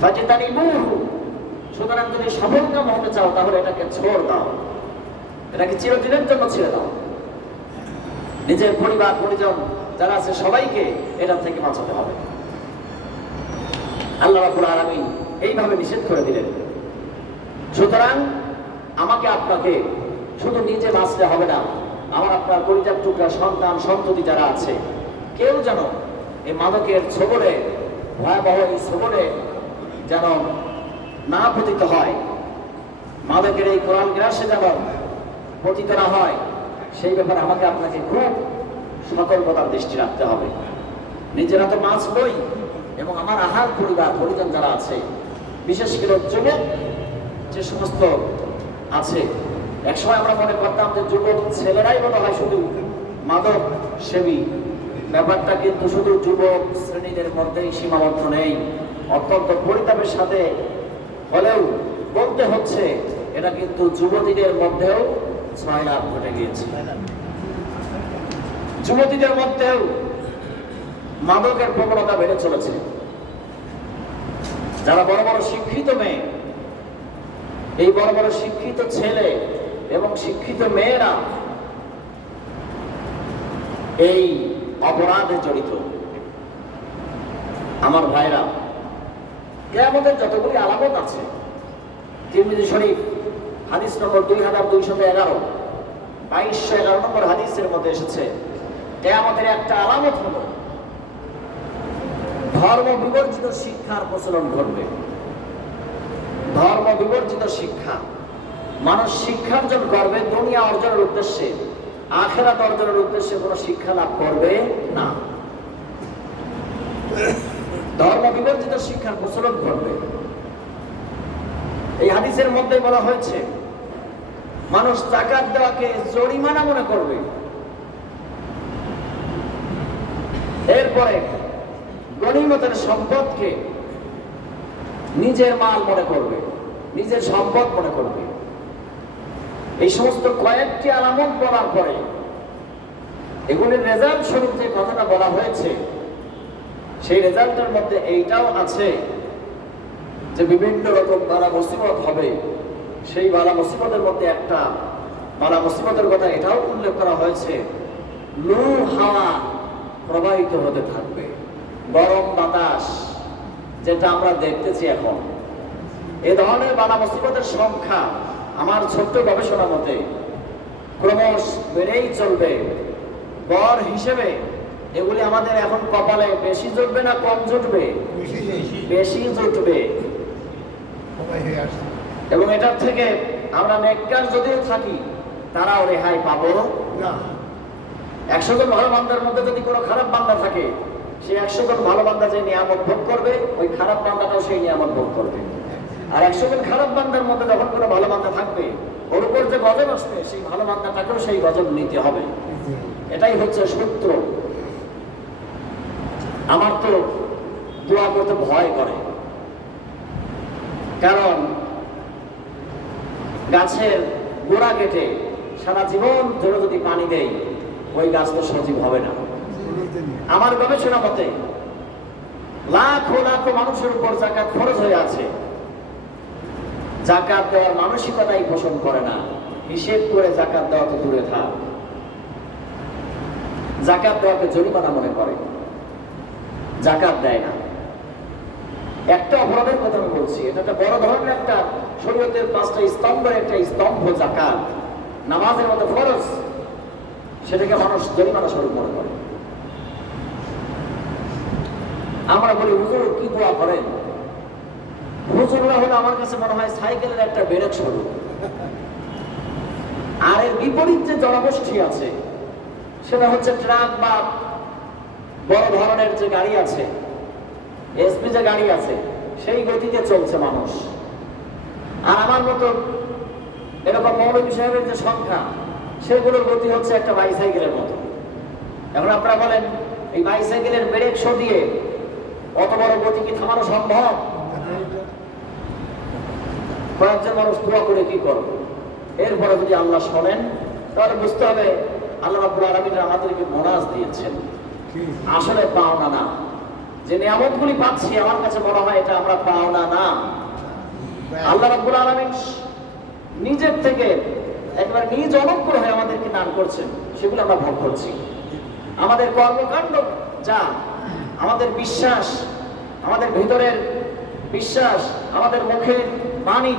ফাজতানিবুহু, সুতরাং যদি সফলকাম হতে চাও তাহলে এটাকে ছেড়ে দাও, এটাকে চিরদিনের জন্য ছেড়ে দাও। নিজের পরিবার পরিজন যারা আছে সবাইকে এটা থেকে বাঁচাতে হবে। আল্লাহ রাব্বুল আলামিন এইভাবে নিষেধ করে দিলেন। সুতরাং আমাকে আপনাকে শুধু নিজে বাঁচতে হবে না, আমার আপনার পরিবার টুকরা সন্তান সন্ততি যারা আছে, কেউ যেন এই মাদকের ছোবলে, ভয়াবহ এই ছোবলে যেন না পতিত হয়, মাদকের এই কোরআন গ্রাসে যেমন পতিত না হয়, সেই ব্যাপারে আমাকে আপনাকে খুব সতর্কতার দৃষ্টি রাখতে হবে। নিজেরা তো বাঁচবই, এবং আমার আহার পরিবার পরিজন যারা আছে, বিশেষ করে যুবক যে সমস্ত আছে, একসময় আমরা মনে করতাম যে যুবক ছেলেরাই মনে হয় শুধু মাদক সেবী। ব্যাপারটা কিন্তু শুধু যুবক শ্রেণীদের মধ্যেই সীমাবদ্ধ নেই। অত্যন্ত পরিতাপের সাথে হলেও বলতে হচ্ছে, এটা কিন্তু যুবতীদের মধ্যেও ছয়লাভ ঘটে গিয়েছে। যুবতীদের মধ্যেও মাদকের প্রবণতা বেড়ে চলেছে। যারা বড় বড় শিক্ষিত মেয়ে, এই বড় বড় শিক্ষিত ছেলে এবং শিক্ষিত মেয়েরা এই অপরাধে জড়িত। আমার ভাইরা, কিয়ামতের যতগুলি আলামত আছে, তিরমিজি শরীফ হাদিস নম্বর 2211, 2211 নম্বর হাদিসের মধ্যে এসেছে, কিয়ামতের একটা আলামত হলো ধর্ম বিবর্জিত শিক্ষার প্রচলন ঘটবে। ধর্ম বিবর্জিত শিক্ষা, মানুষ শিক্ষার্জন করবে দুনিয়া অর্জনের উদ্দেশ্যে, আখিরাত অর্জনের উদ্দেশ্যে কোনো শিক্ষা লাভ করবে না। ধর্ম বিবর্জিত শিক্ষার প্রচলন ঘটবে। এই হাদিসের মধ্যে বলা হয়েছে, মানুষ যাকাত দেওয়াকে জরিমানা মনে করবে। এরপরে গনিমতের সম্পদকে নিজের মাল মনে করবে, নিজের সম্পদ মনে করবে। এই সমস্ত কয়েকটি আলামত বলার পরে এগুলির রেজাল্ট স্বরূপ যে কথাটা বলা হয়েছে, সেই রেজাল্টের মধ্যে এইটাও আছে যে বিভিন্ন রকম বালা মুসিবত হবে। সেই বালা মুসিবতের মধ্যে একটা বালা মুসিবতের কথা এটাও উল্লেখ করা হয়েছে, লু হাওয়া প্রবাহিত হতে থাকবে, গরম বাতাস, যেটা আমরা দেখতেছি এখন। এ ধরনের বালা মুসিবতের সংখ্যা আমার ছোট্ট গবেষণা মতে ক্রমশ বেড়েই চলবে। গড় হিসেবে এগুলি আমাদের এখন কপালে বেশি জুটবে না কম জুটবে? বেশি জুটবে। এবং এটার থেকে আমরা নেককার যদিও থাকি, তারাও রেহাই পাবো না। 100 জন ভালো বান্দার মধ্যে যদি কোনো খারাপ বান্দা থাকে, সেই 100 জন ভালো বান্দা যে নিয়ামত ভোগ করবে, ওই খারাপ বান্দাটাও সেই নিয়ামত ভোগ করবে। আর 100 জন খারাপ বান্দার মধ্যে যখন কোনো ভালো বান্দা থাকবে, ওর উপর যে গজব আসবে, সেই ভালো বান্দাটাকেও সেই গজব নিতে হবে। এটাই হচ্ছে সূত্র। আমার তো দোয়া করতে ভয় করে, কারণ গাছের গোড়া কেটে সারা জীবন ধরে যদি পানি দেয়, ওই গাছ তো সজীব হবে না। আমার গবেষণা মতে লাখো লাখো মানুষের উপর যাকাত খরচ হয়ে আছে, যাকাত দেওয়ার মানসিকতাই পোষণ করে না। হিসেব করে যাকাত দেওয়া তো দূরে থাক, যাকাত দেওয়াকে জরিমানা মনে করে, যাকাত দেয় না। একটা অপরাধের কথা আমি বলছি, এটা একটা বড় ধরনের একটা শরীয়তের 5টা স্তম্ভের একটা স্তম্ভ যাকাত, নামাজের মতো ফরজ, সেটাকে মানুষ জরিমানা স্বরূপ মনে করে। আমরা বলি, হুজুর কি দোয়া করেন? হুজুররা হলো আমার কাছে মনে হয় সাইকেলের একটা ব্রেক স্বরূপ। আর এর বিপরীত যে জনগোষ্ঠী আছে, সেটা হচ্ছে ট্রাক বা বড় ধরনের যে গাড়ি আছে, এসপি যে গাড়ি আছে, সেই গতিতে চলছে মানুষ। আর আমার মতো এরকম মৌলভী সাহেবের যে সংখ্যা, সেগুলোর গতি হচ্ছে একটা বাইসাইকেলের মতো। এখন আপনারা বলেন, এই বাইসাইকেলের ব্রেক শো দিয়ে অত বড় গতি কি থামানো সম্ভব? কয়েকজন মানুষ দোয়া করে কি করবে? এরপরে যদি আল্লাহ শোনেন, তাহলে বুঝতে হবে আল্লাহ রাব্বুল আলামিন আমাদেরকে বোনাস দিয়েছেন, আসলে পাওনা না। যে নিয়ামতগুলি পাচ্ছি, আমার কাছে মনে হয় এটা আমরা পাওনা না। আল্লাহ রাব্বুল আলামিন নিজের থেকে একবার নিজ অনুগ্রহ হয়ে আমাদেরকে দান করছেন, সেগুলো আমরা ভোগ করছি। আমাদের কর্মকাণ্ড যা, আমাদের বিশ্বাস, আমাদের ভিতরের বিশ্বাস, আমাদের মুখের বাণী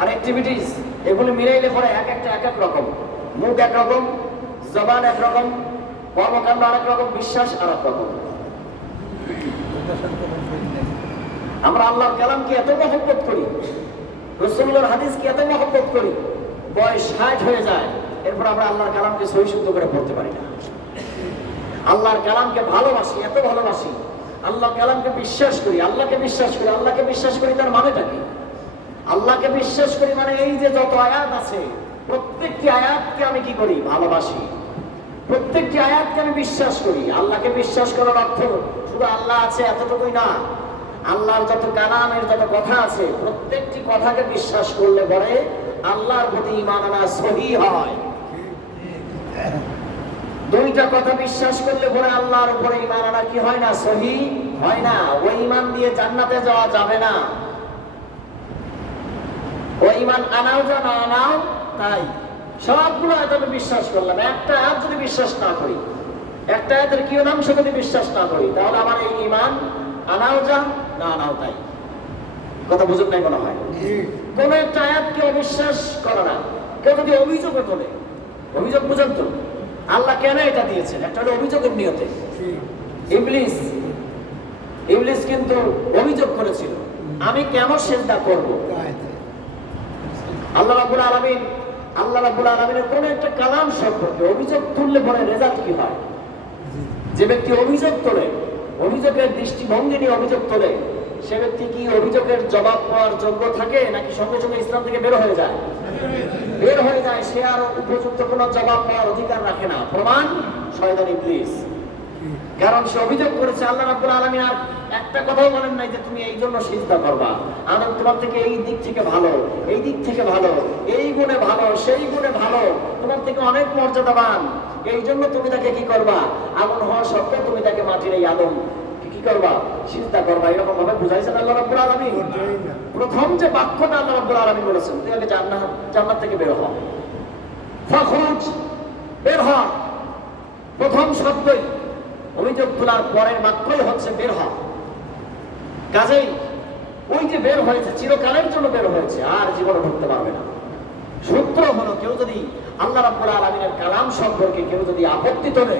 আর অ্যাক্টিভিটিস, এগুলো মিলাইলে পরে এক একটা এক এক রকম। মুখ একরকম, জবান একরকম, কর্মকাণ্ড আরেক রকম, বিশ্বাস আরেক রকম। আমরা আল্লাহর কালামকে এত মহব্বত করি, রাসূলুল্লাহর হাদিসকে এত মহব্বত করি, বয়স 60 হয়ে যায়, এরপর আমরা আল্লাহর কালামকে সহি শুদ্ধ করে পড়তে পারি না। আল্লাহর কালামকে ভালোবাসি, এত ভালোবাসি, আল্লাহর কালামকে বিশ্বাস করি, আল্লাহকে বিশ্বাস করি। আল্লাহকে বিশ্বাস করি তার মানেটা কি? আল্লাহকে বিশ্বাস করি মানে এই যে যত আয়াত আছে, প্রত্যেকটি আয়াতকে আমি কি করি? ভালোবাসি। প্রত্যেকটি আয়াতকে আমি বিশ্বাস করি। আল্লাহকে বিশ্বাস করার অর্থ শুধু আল্লাহ আছে এতটুকুই না। আল্লাহর যত কালামের যত কথা আছে, প্রত্যেকটি কথাকে বিশ্বাস করলে পরে আল্লাহর প্রতি ঈমান আনা সহি হয়। দুইটা কথা বিশ্বাস করলে পরে আল্লাহর উপরে ঈমান আনা কি হয় না? সহি হয় না। ওই ঈমান দিয়ে জান্নাতে যাওয়া যাবে না। ওই ঈমান আনাও যা না আনাও তাই। সবগুলো আয়াত আমি বিশ্বাস করলাম, একটা আয়াত যদি বিশ্বাস না করি, একটা আয়াতের কি অংশ যদি বিশ্বাস না করি, তাহলে আমার এই ঈমান আনাও যা না আনাও তাই। কথা বুঝুন নাই মনে হয়? কোন একটা আয়াতকে অবিশ্বাস করে না। কেউ যদি অভিযোগ তোলে, অভিযোগ বুঝেন তো আল্লাহ কেন এটা দিয়েছেন? একটা হলো অভিযোগের নিয়তে। ইবলিস কিন্তু অভিযোগ করেছিল, আমি কেন সিজদা করব? আল্লাহ রাব্বুল আলামিনের কোন একটা কালাম সম্পর্কে অভিযোগ তুললে পরে রেজাল্ট কি হয়? যে ব্যক্তি অভিযোগ তোলে, অভিযোগের দৃষ্টিভঙ্গি নিয়ে অভিযোগ তোলে, সে ব্যক্তি কি অভিযোগের জবাব পাওয়ার যোগ্য থাকে, নাকি সঙ্গে সঙ্গে ইসলাম থেকে বের হয়ে যায়? বের হয়ে যায়। সে আর উপযুক্ত কোনো জবাব পাওয়ার অধিকার রাখে না। প্রমাণ শয়তান ইবলিস। কারণ সে অভিযোগ করেছে আল্লাহ রাব্বুল আলামিন আর একটা কথাও বলেন নাই যে তুমি এই জন্য সিজদা করবা, আমি তোমার থেকে এই দিক থেকে ভালো, এই দিক থেকে ভালো, এই গুণে ভালো, সেই গুণে ভালো, তোমার থেকে অনেক মর্যাদাবান, এই জন্য তুমি তাকে কি করবা? আগুন হওয়া সত্ত্বেও তুমি তাকে মাটির এই আদম কি করবা? সিজদা করবা। এরকম ভাবে বুঝাইছেন আল্লাহ রাব্বুল আলামিন। প্রথম যে বাক্যটা আল্লাহ রাব্বুল আলামিন বলেছেন, তুই আগে জান্নাত থেকে বের হ, ফাখরুজ, বের হ। প্রথম শব্দই অভিযোগ তোলার পরের বাক্যই হচ্ছে বের হ। কাজেই ওই যে বের হয়েছে, চিরকালের জন্য বের হয়েছে, আর জীবনে ঢুকতে পারবে না। সূত্র হলো, কেউ যদি আল্লাহ রাব্বুল আলামিনের কালাম সম্পর্কে কেউ যদি আপত্তি তোলে,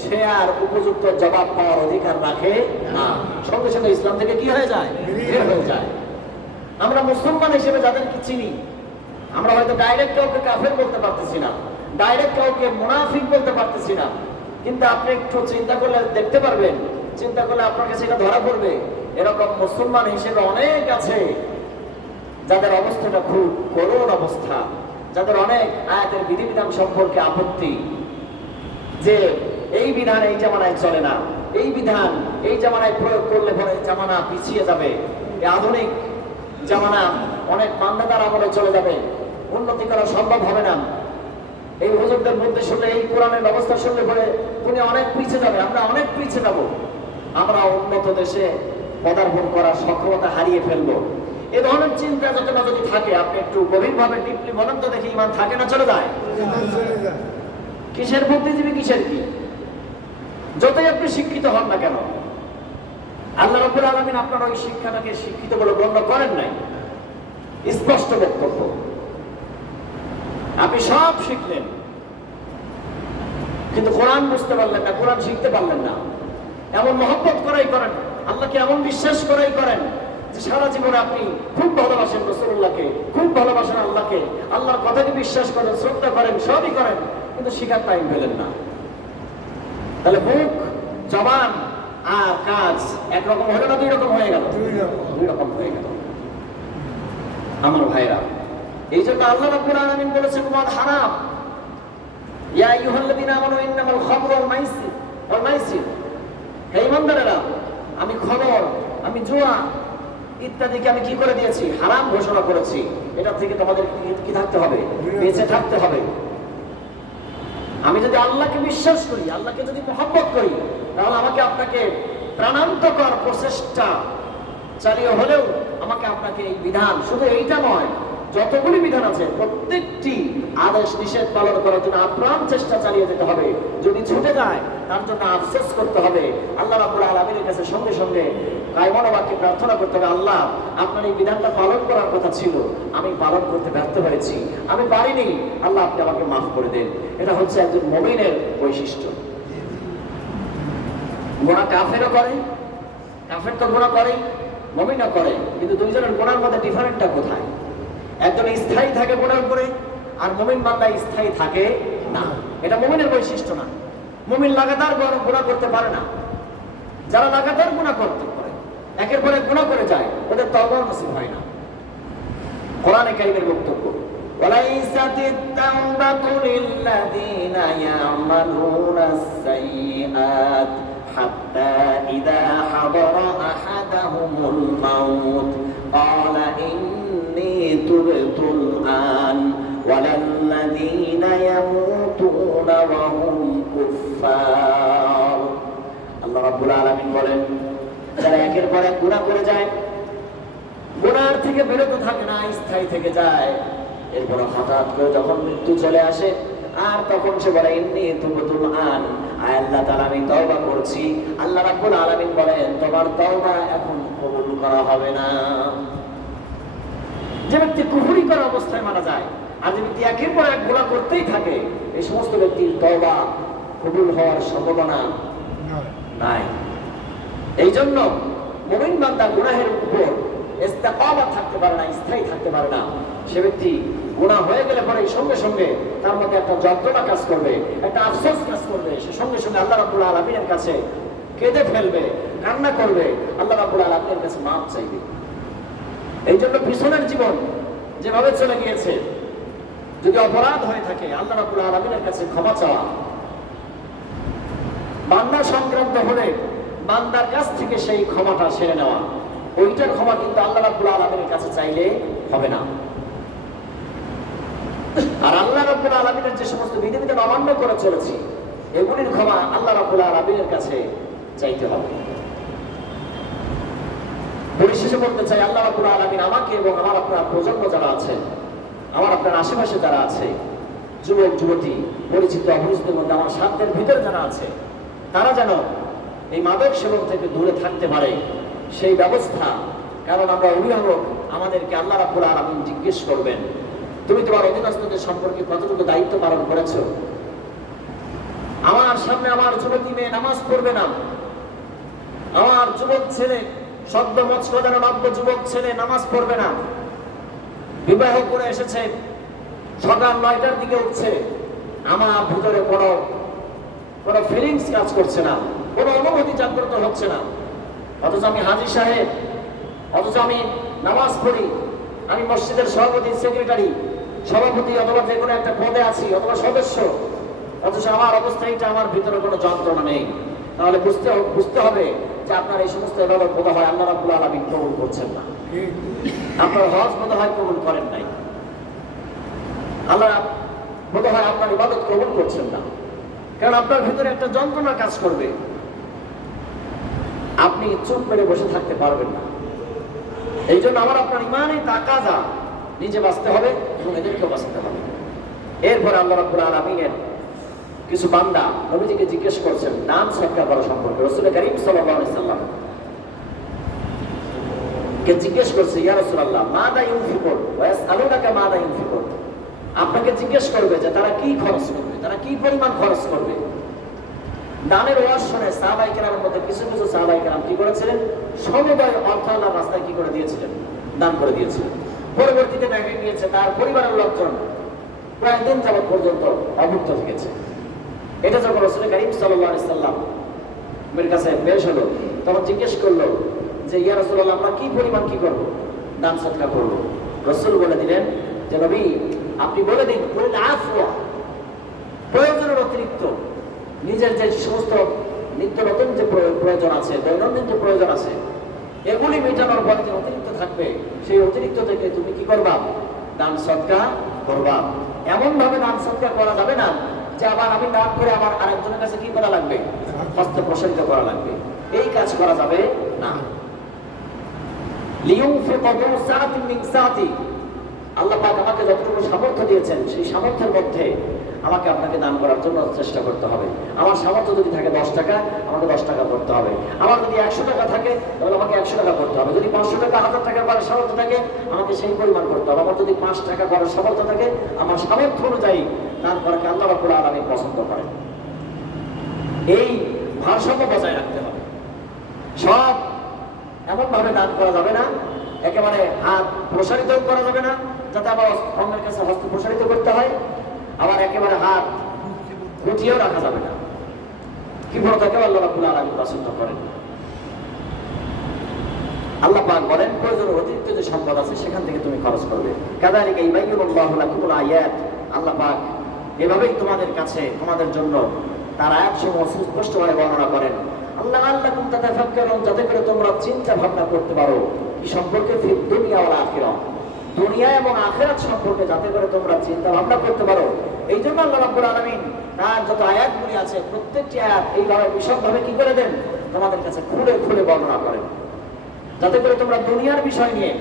সে আর উপযুক্ত জবাব পাওয়ার অধিকার রাখে না। সঙ্গে সঙ্গে ইসলাম থেকে কি হয়ে যায়? বের হয়ে যায়। আমরা মুসলমান হিসেবে যাদেরকে চিনি, আমরা হয়তো ডাইরেক্ট কাউকে কাফের বলতে পারতেছি না, ডাইরেক্ট কাউকে মুনাফিক বলতে পারতেছি না, কিন্তু আপনি একটু চিন্তা করলে দেখতে পারবেন, চিন্তা করলে আপনার কাছে এটা ধরা পড়বে। এরকম মুসলমান হিসেবে অনেক আছে যাদের অবস্থাটা খুব করুণ অবস্থা, যাদের অনেক আয়াতের বিধিবিধান সম্পর্কে আপত্তি, যে এই বিধান এই জামানায় চলে না, এই বিধান এই জামানায় প্রয়োগ করলে পরে জামানা পিছিয়ে যাবে, এই আধুনিক জামানা অনেক মান্যতার আমলে চলে যাবে, উন্নতি করা সম্ভব হবে না, এই হুজুরদের মধ্যে শুনলে, এই কোরআনের ব্যবস্থা শুনলে পরে দুনিয়া অনেক পিছিয়ে যাবে, আমরা অনেক পিছিয়ে যাব, আমরা উন্নত দেশে পদার্পণ করার সক্ষমতা হারিয়ে ফেলবো। এ ধরনের চিন্তা যত না যদি থাকে, আপনি একটু গভীরভাবে ডিপলি বলেন তো দেখি, ঈমান থাকে না চলে যায়? কিসের বুদ্ধিজীবী, কিসের কি? যতই আপনি শিক্ষিত হন না কেন, আল্লাহ রাব্বুল আলামিন আপনার ওই শিক্ষাটাকে শিক্ষিত বলে গণ্য করেন নাই। স্পষ্ট বক্তব্য, আপনি সব শিখলেন কিন্তু কোরআন বুঝতে পারলেন না, কোরআন শিখতে পারলেন না। এমন মহব্বত করাই করেন, আল্লাহকে এমন বিশ্বাস করাই করেন যে সারা জীবনে আপনি খুব ভালোবাসেন রাসূলুল্লাহকে, খুব ভালোবাসেন আল্লাহকে, আল্লাহর কথাকে বিশ্বাস করেন, শ্রদ্ধা করেন, সবই করেন, কিন্তু শিখার টাইম পেলেন না। তাহলে মুখ, জবান আর কাজ একরকম হলো না দুই রকম হয়ে গেল? দুই রকম হয়ে গেল। আমার ভাইরা, এই জন্য আল্লাহ রাব্বুল আলামিন বলেছেন মদ হারাম, ইয়া আইয়ুহাল্লাযীনা আমানু ইন্নামাল খামরু ওয়াল মাইসির, হে ঈমানদারেরা, আমি খমর, আমি জুয়া ইত্যাদিকে আমি কি করে দিয়েছি? হারাম ঘোষণা করেছি। এটা থেকে তোমাদের কি থাকতে হবে? বেঁচে থাকতে হবে। আমি যদি আল্লাহকে বিশ্বাস করি, আল্লাহকে যদি মহব্বত করি, তাহলে আমাকে আপনাকে প্রাণান্তকর প্রচেষ্টা চালিয়ে হলেও আমাকে আপনাকে এই বিধান, শুধু এইটা নয়, যতগুলি বিধান আছে প্রত্যেকটি আদেশ নিষেধ পালন করার জন্য আপ্রাণ চেষ্টা চালিয়ে যেতে হবে। যদি ছুটে যায় তার জন্য আফসোস করতে হবে, আল্লাহ রাব্বুল আলামিনের কাছে সঙ্গে সঙ্গে কায়মনোবাক্যে প্রার্থনা করতে হবে, আল্লাহ আপনার এই বিধানটা পালন করার কথা ছিল, আমি পালন করতে ব্যর্থ হয়েছি, আমি পারিনি, আল্লাহ আপনি আমাকে মাফ করে দেন। এটা হচ্ছে একজন মুমিনের বৈশিষ্ট্য। গুনাহ কাফেরও করে, কাফের তো গুনাহ করেই, মুমিনও করে, কিন্তু দুইজনের গুনার মধ্যে ডিফারেন্টটা কোথায়? একজন স্থায়ী থাকে গুনার উপরে, আর মুমিন বান্দা স্থায়ী থাকে না। এটা মুমিনের বৈশিষ্ট্য না। মুমিন লাগাতার গুনাহ করতে পারে না। যারা লাগাতার গুনাহ করতে পারে, একের পর এক গুনাহ করে যায়, ওদের তওবা নসিব হয় না। কোরআনে কারীমের বক্তব্য, ওয়ালাইসাতিত তাওবাতু লিল্লাযীনা ইয়া'মালুনাস সাইয়্যাত হাত্তা ইযা হাদারা আহাদাহুমুল মাউত ক্বালা ইন্নী তুবতুল আন ওয়ালাল্লাযীনা ইয়ামুতুনা ওয়া হুম কুফফার। আল্লাহ রাব্বুল আলামিন বলেন, যারা একের পর এক গুনাহ করে যায়, গুনার থেকে বিরত থাকে না, স্থায়ী থেকে যায়, এরপর হঠাৎ করে যখন মৃত্যু চলে আসে, আর তখন সে বলে ইন্নী তুবতুল আন, আয় আল্লাহ তাআলা আমি তওবা করছি। আল্লাহ রাব্বুল আলামিন বলেন, তোমার তওবা এখন কবুল করা হবে না। যে ব্যক্তি কুফরি করা অবস্থায় মারা যায়, আর যে ব্যক্তি একের পর এক গুনাহ করতেই থাকে, এই সমস্ত ব্যক্তির তওবা কবুল হওয়ার সম্ভাবনা নাই। এই জন্য মুমিন বান্দা গুনাহের উপর ইস্তিকামাত থাকতে পারে না, স্থায়ী থাকতে পারে না। সে ব্যক্তি গুনাহ হয়ে গেলে পরে সঙ্গে সঙ্গে তার মধ্যে একটা যন্ত্রণা কাজ করবে, একটা আফসোস কাজ করবে। সে সঙ্গে সঙ্গে আল্লাহ রাব্বুল আলামিনের কাছে কেঁদে ফেলবে, কান্না করবে, আল্লাহ রাব্বুল আলামিনের কাছে মাফ চাইবে। এই জন্য পিছনের জীবন যেভাবে চলে গিয়েছে, যদি অপরাধ হয়ে থাকে, আল্লাহ রাব্বুল আলামিনের কাছে ক্ষমা চাওয়া, বান্দা সংক্রান্ত হলে বান্দার কাছ থেকে সেই ক্ষমাটা সেরে নেওয়া, ওইটার ক্ষমা কিন্তু আল্লাহ রাব্বুল আলামিনের কাছে চাইলে হবে না। আর আল্লাহ রাব্বুল আলামিনের যে সমস্ত বিধিবিধান অমান্য করে চলেছি, এগুলির ক্ষমা আল্লাহ রাব্বুল আলামিনের কাছে চাইতে হবে। পরিশেষে বলতে চাই, আল্লাহ রাব্বুল আলামিন আমাকে এবং আমার আপনার প্রজন্ম যারা আছে, আমার আপনার আশেপাশে যারা আছে, যুবক যুবতী, পরিচিত অপরিচিতের মধ্যে আমার সাধ্যের ভিতরে যারা আছে, তারা যেন এই মাদক সেবন থেকে দূরে থাকতে পারে, সেই ব্যবস্থা। কারণ আমরা অভিভাবক, আমাদেরকে আল্লাহ রাব্বুল আলামিন জিজ্ঞেস করবেন, তুমি তোমার অধীনস্থদের সম্পর্কে কতটুকু দায়িত্ব পালন করেছো? আমার সামনে আমার যুবতী মেয়ে নামাজ পড়বে না, আমার যুবক ছেলে, সদ্য মৎস্যদান নব্য যুবক ছেলে নামাজ পড়বে না, বিবাহ করে এসেছে, সকাল 9টার দিকে উঠছে, আমার ভিতরে কোনো ফিলিংস কাজ করছে না, কোনো অনুভূতি জাগ্রত হচ্ছে না, অথচ আমি হাজী সাহেব, অথচ আমি নামাজ পড়ি, আমি মসজিদের সভাপতি, সেক্রেটারি, সভাপতি অথবা যে কোনো একটা পদে আছি অথবা সদস্য, অথচ আমার অবস্থা এটা, আমার ভিতরে কোনো যন্ত্রণা নেই। তাহলে বুঝতে হবে যে আপনার এই সমস্ত ইবাদত বোধ হয় আল্লাহ রাব্বুল আলামিন কবুল করছেন না, আপনার হজ বোধ হয় কবুল করেন নাই, আল্লাহ বোধ হয় আপনার ইবাদত কবুল করছেন না। কারণ আপনার ভিতরে একটা যন্ত্রণা কাজ করবে, আপনি চুপ মেরে বসে থাকতে পারবেন না। এই জন্য আমার আপনার ইমানে তাকাজা, নিজে বাঁচতে হবে এবং এদেরকেও বাঁচতে হবে। এরপরে আল্লাহ রাব্বুল আলামিনের কিছু বান্দা নবীজিকে জিজ্ঞেস করছেন দান সদকা করা সম্পর্কে। রাসূল কারীম সাল্লাল্লাহু আলাইহি সাল্লাম কে জিজ্ঞেস করছে, ইয়া রাসূলুল্লাহ মাযা ইউনফিকুন ওয়া ইয়াসআলুনাকা মাযা ইউনফিকুন, আপনাকে জিজ্ঞেস করবে যে তারা কি খরচ করবে, তারা কি পরিমাণ খরচ করবে। দানের ওয়াজ শুনে সাহাবায়ে কেরামের মধ্যে কিছু কিছু সাহাবায়ে কেরাম কি করেছিলেন, সমুদয় অর্থ আল্লাহর রাস্তায় কি করে দিয়েছিলেন, দান করে দিয়েছিলেন। পরবর্তীতে দেখা গিয়েছে তার পরিবারের লোকজন প্রায় দিন যাবত পর্যন্ত অভুক্ত থেকেছে। এটা যখন রাসূল কারীম সাল্লাল্লাহু আলাইহি সাল্লাম এর কাছে পেশ হলো, তখন জিজ্ঞেস করলো যে ইয়া রাসূলুল্লাহ আমরা কি পরিমাণ কি করব, দান সদকা করব। রাসূল বলে দিলেন যে নবী আপনি বলে দিন, বলেন আফওয়া, প্রয়োজনের অতিরিক্ত নিজের যে সমস্ত নিত্য নতুন যে প্রয়োজন আছে, দৈনন্দিন যে প্রয়োজন আছে, এগুলি মেটানোর পরে যে অতিরিক্ত থাকবে, সেই অতিরিক্ত থেকে তুমি কি করবা, দান সদকা করবা। এমন ভাবে দান সদকা করা যাবে না যে আবার আমি দান করে আমার আরেকজনের কাছে কি করা লাগবে, হস্ত প্রসারিত করা লাগবে, এই কাজ করা যাবে না। লিয়ুনফিক যু সাআতিন মিন সাআতি, আল্লাহ পাক আমাকে যতটুকু সামর্থ্য দিয়েছেন সেই সামর্থ্যের মধ্যে আমাকে আপনাকে দান করার জন্য চেষ্টা করতে হবে। আমার সামর্থ্য যদি থাকে 10 টাকা, আমাকে 10 টাকা করতে হবে। আমার যদি 100 টাকা থাকে, তাহলে আমাকে 100 টাকা করতে হবে। যদি 500 টাকা, 1000 টাকা করার সামর্থ্য থাকে, আমাকে সেই পরিমাণ করতে হবে। আমার যদি 5 টাকা করার সামর্থ্য থাকে, আমার সামর্থ্য অনুযায়ী দান করাকে আল্লাহ রাব্বুল আলামিন পছন্দ করেন। এই ভারসাম্য বজায় রাখতে হবে। সব এমন ভাবে দান করা যাবে না, একেবারে হাত প্রসারিত করা যাবে না যাতে আবার অন্যের কাছে হস্ত প্রসারিত করতে হয়, আবার একেবারে হাত গুটিয়েও রাখা যাবে না। কৃপণতাকেও আল্লাহ রাব্বুল আলামিন পছন্দ করেন। আল্লাহ পাক বলেন প্রয়োজন অতিরিক্ত যে সম্পদ আছে সেখান থেকে তুমি খরচ করবে। কাযালিকা ইউবাইয়িনুল্লাহু লাকুমুল আয়াত, আল্লাহ পাক এভাবেই তোমাদের কাছে তোমাদের জন্য তার আয়াতসমূহ সুস্পষ্টভাবে বর্ণনা করেন। আল্লাহ আল্লাকুম তাতাফাক্কারুন, যাতে করে তোমরা চিন্তা ভাবনা করতে পারো কি সম্পর্কে, ফিদ দুনিয়া ওয়াল আখিরাহ, দুনিয়া এবং আখিরাত সম্পর্কে যাতে করে তোমরা চিন্তা ভাবনা করতে পারো। এই জন্য আল্লাহ রাব্বুল আলামিন তার যত আয়াতগুলি আছে প্রত্যেকটি আয়াত এইভাবে বিশদভাবে কি করে দেন, তোমাদের কাছে খুলে খুলে বর্ণনা করেন, যাতে করে তোমরা দুনিয়ার বিষয় নিয়ে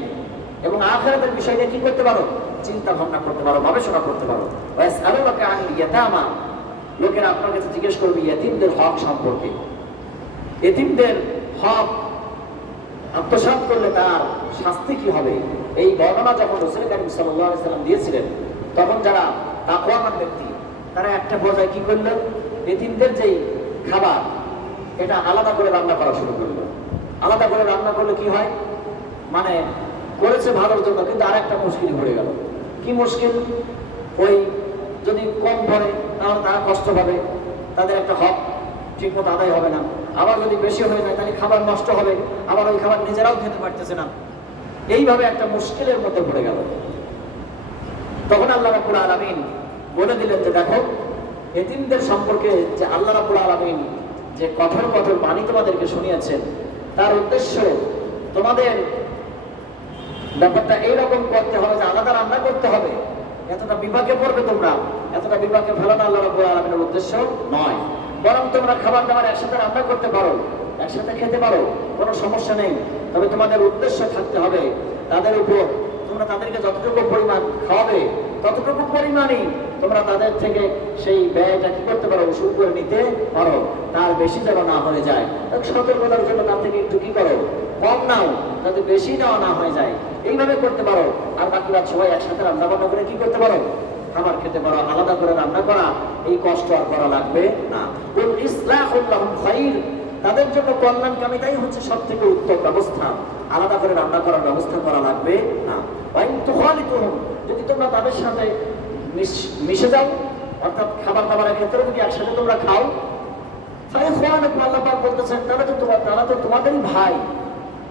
এবং আখিরাতের বিষয় নিয়ে কি করতে পারো, চিন্তা ভাবনা করতে পারো, গবেষণা করতে পারো। ওয়াসআলুকা আনিল ইয়াতামা, লোকেরা আপনার কাছে জিজ্ঞেস করবে ইয়েতিমদের হক সম্পর্কে। ইয়েতিমদের হক আত্মসাৎ করলে তার শাস্তি কি হবে, এই বর্ণনা যখন রাসূল কারীম সাল্লাল্লাহু আলাইহি ওয়াসাল্লাম দিয়েছিলেন, তখন যারা তাকওয়ামান ব্যক্তি তারা একটা পর্যায়ে কি করলেন, ইয়েতিমদের যেই খাবার এটা আলাদা করে রান্না করা শুরু করলো। আলাদা করে রান্না করলে কি হয়, মানে করেছে ভালোর জন্য, কিন্তু আর একটা মুশকিল পড়ে গেল। কি মুশকিল, ওই যদি কম পড়ে তাহলে তারা কষ্ট পাবে, তাদের একটা হক ঠিকমতো আদায় হবে না। আবার যদি বেশি হয়ে যায় তাহলে খাবার নষ্ট হবে, আবার ওই খাবার নিজেরাও খেতে পারতেছে না। এইভাবে একটা মুশকিলের মধ্যে পড়ে গেল। তখন আল্লাহ রাব্বুল আলামিন বলে দিলেন যে দেখো, এতিমদের সম্পর্কে যে আল্লাহ রাব্বুল আলামিন যে কঠোর কঠোর বাণী তোমাদেরকে শুনিয়েছেন, তার উদ্দেশ্য তোমাদের ব্যাপারটা এইরকম করতে হবে যে আলাদা রান্না করতে হবে। এতটা বিপাকে পড়বে তোমরা, এতটা বিপাকে ফেলানো আল্লাহ রাব্বুল আলামিনের উদ্দেশ্য নয়। বরং তোমরা খাবার দাবার একসাথে রান্না করতে পারো, একসাথে খেতে পারো, কোনো সমস্যা নেই। তবে তোমাদের উদ্দেশ্য থাকতে হবে তাদের উপর, তোমরা তাদেরকে যতটুকু পরিমাণ খাওয়াবে ততটুকু পরিমাণই তোমরা তাদের থেকে সেই ব্যয়টা কি করতে পারো, উসুল করে নিতে পারো। তার বেশি যেন না হয়ে যায়, সতর্কতার জন্য তার থেকে একটু কি করো, কম নাও, যাতে বেশি নেওয়া না হয়ে যায়। এইভাবে করতে পারো। আর বাকিরা সবাই একসাথে রান্না বান্না করে কি করতে পারো, খাবার খেতে পারো। আলাদা করে রান্না করা এই কষ্ট আর করা লাগবে না। কুল ইসলাহুল লাহুম খায়র, তাদের জন্য কল্যাণকামিতাই হচ্ছে সব থেকে উত্তম ব্যবস্থা। আলাদা করে রান্না করার ব্যবস্থা করা লাগবে না। ওয়াইন তুখালিতুহুম, যদি তোমরা তাদের সাথে মিশে যাও, অর্থাৎ খাবার দাবারের ক্ষেত্রে যদি একসাথে তোমরা খাও, ফাইখওয়ানুকুম, আল্লাহ পাক বলতেছেন তারা তো তোমাদেরই ভাই,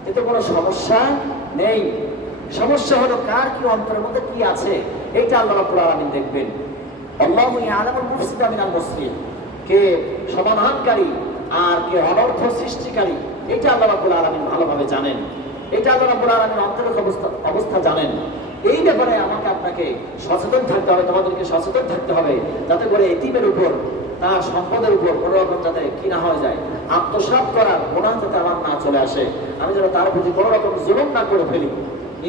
এতে কোনো সমস্যা নেই। সমস্যা হলো কার কি অন্তরের মধ্যে কি আছে, এইটা আল্লাহ রাব্বুল আলামিন দেখবেন। আল্লাহু ইয়ালামুল মুফসিদা মিনাল মুসলিম, কে সমাধানকারী আর কে অনর্থ সৃষ্টিকারী, এটা আল্লাহ রাব্বুল আলামিন ভালোভাবে জানেন। এটা আল্লাহ রাব্বুল আলামিন অন্তরের অবস্থা জানেন। এই ব্যাপারে আমাকে আপনাকে সচেতন থাকতে হবে, তোমাদেরকে সচেতন থাকতে হবে, যাতে করে এতিমের উপর, তার সম্পদের উপর কোনো রকম যাতে কি না হয়ে যায়, আত্মসাৎ করার গুনাহ যাতে আমার না চলে আসে, আমি যেন তার প্রতি কোনো রকম জুলুম না করে ফেলি,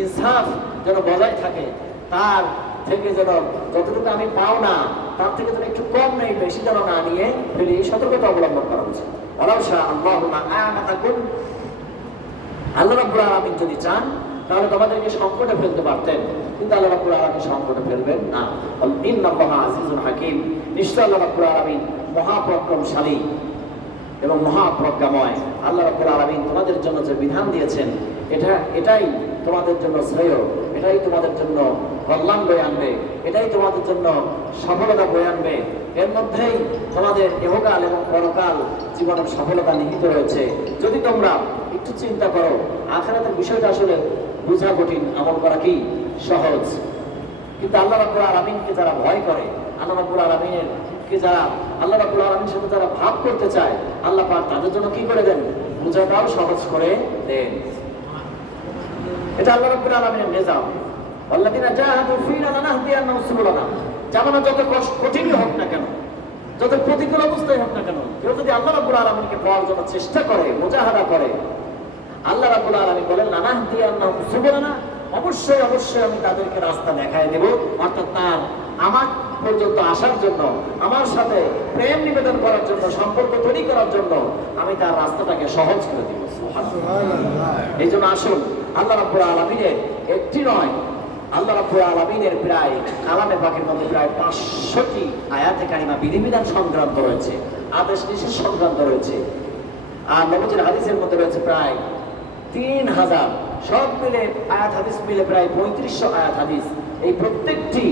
ইনসাফ যেন বজায় থাকে, তার থেকে যেন যতটুকু আমি পাও না তার থেকে যেন একটু কম নেই, বেশি যেন না নিয়ে ফেলি, সতর্কতা অবলম্বন করা উচিত। আল্লাহ রাব্বুল আলামিন যদি চান তাহলে তোমাদেরকে সংকটে ফেলতে পারতেন, কিন্তু আল্লাহ রাব্বুল আলামিন সংকটে ফেলবেন না। ইন্নাল্লাহা আজিজুন হাকীম, নিশ্চয় আল্লাহ রাব্বুল আলামিন মহাপরাক্রমশালী এবং মহাপ্রজ্ঞাময়। আল্লাহ রাব্বুল আলামিন তোমাদের জন্য যে বিধান দিয়েছেন এটাই তোমাদের জন্য শ্রেয়, এটাই তোমাদের জন্য কল্যাণ বয়ে আনবে, এটাই তোমাদের জন্য সফলতা বয়ে আনবে। এর মধ্যেই তোমাদের ইহকাল এবং পরকাল জীবনের সফলতা নিহিত রয়েছে। যদি তোমরা একটু চিন্তা করো, আখিরাতের বিষয়টা আসলে বোঝা কঠিন, আমল করা কি সহজ। কিন্তু আল্লাহ রাব্বুল আলামিনকে যারা ভয় করে, আল্লাহ রাব্বুল আলামিনের কে যারা আল্লাহ রাব্বুল আলামিনের সাথে যারা ভাব করতে চায়, আল্লাহ পাক তাদের জন্য কি করে দেন, বোঝাটাও সহজ করে দেন। এটা আল্লাহ রাব্বুল আলামিনের নিজাম। আল্লাযীনা জাহাদু ফীনা লানাহদিয়ান্নাহুম সুবুলানা, জামানা যত কঠিন হোক না কেন, যত প্রতিকূল অবস্থায় হোক না কেন, কেউ যদি আল্লাহ রাব্বুল আলামিনকে পাওয়ার জন্য চেষ্টা করে, মুজাহাদা করে, আল্লাহ রাব্বুল আলামিন বলেন লানাহদিয়ান্নাহুম সুবুলানা, অবশ্যই অবশ্যই আমি তাদেরকে রাস্তা দেখায় দেব। অর্থাৎ তার আমার পর্যন্ত আসার জন্য, আমার সাথে প্রেম নিবেদন করার জন্য, সম্পর্ক তৈরি করার জন্য আমি তার রাস্তাটাকে সহজ করে দিব। সুবহানাল্লাহ। এই জন্য আসুন, আল্লাহ রাব্বুল আলামিনের একটি নয়, আল্লাহ রাব্বুল আলামিনের প্রায় কালামে পাকের মধ্যে প্রায় 500টি আয়াতে কারিমা বিধিবিধান সংক্রান্ত রয়েছে, আদেশ নিষেধ সংক্রান্ত রয়েছে। আর নবীজির হাদিসের মধ্যে রয়েছে প্রায় 3000, সব মিলে আয়াত হাদিস মিলে প্রায় 3500 আয়াত হাদিস। এই প্রত্যেকটি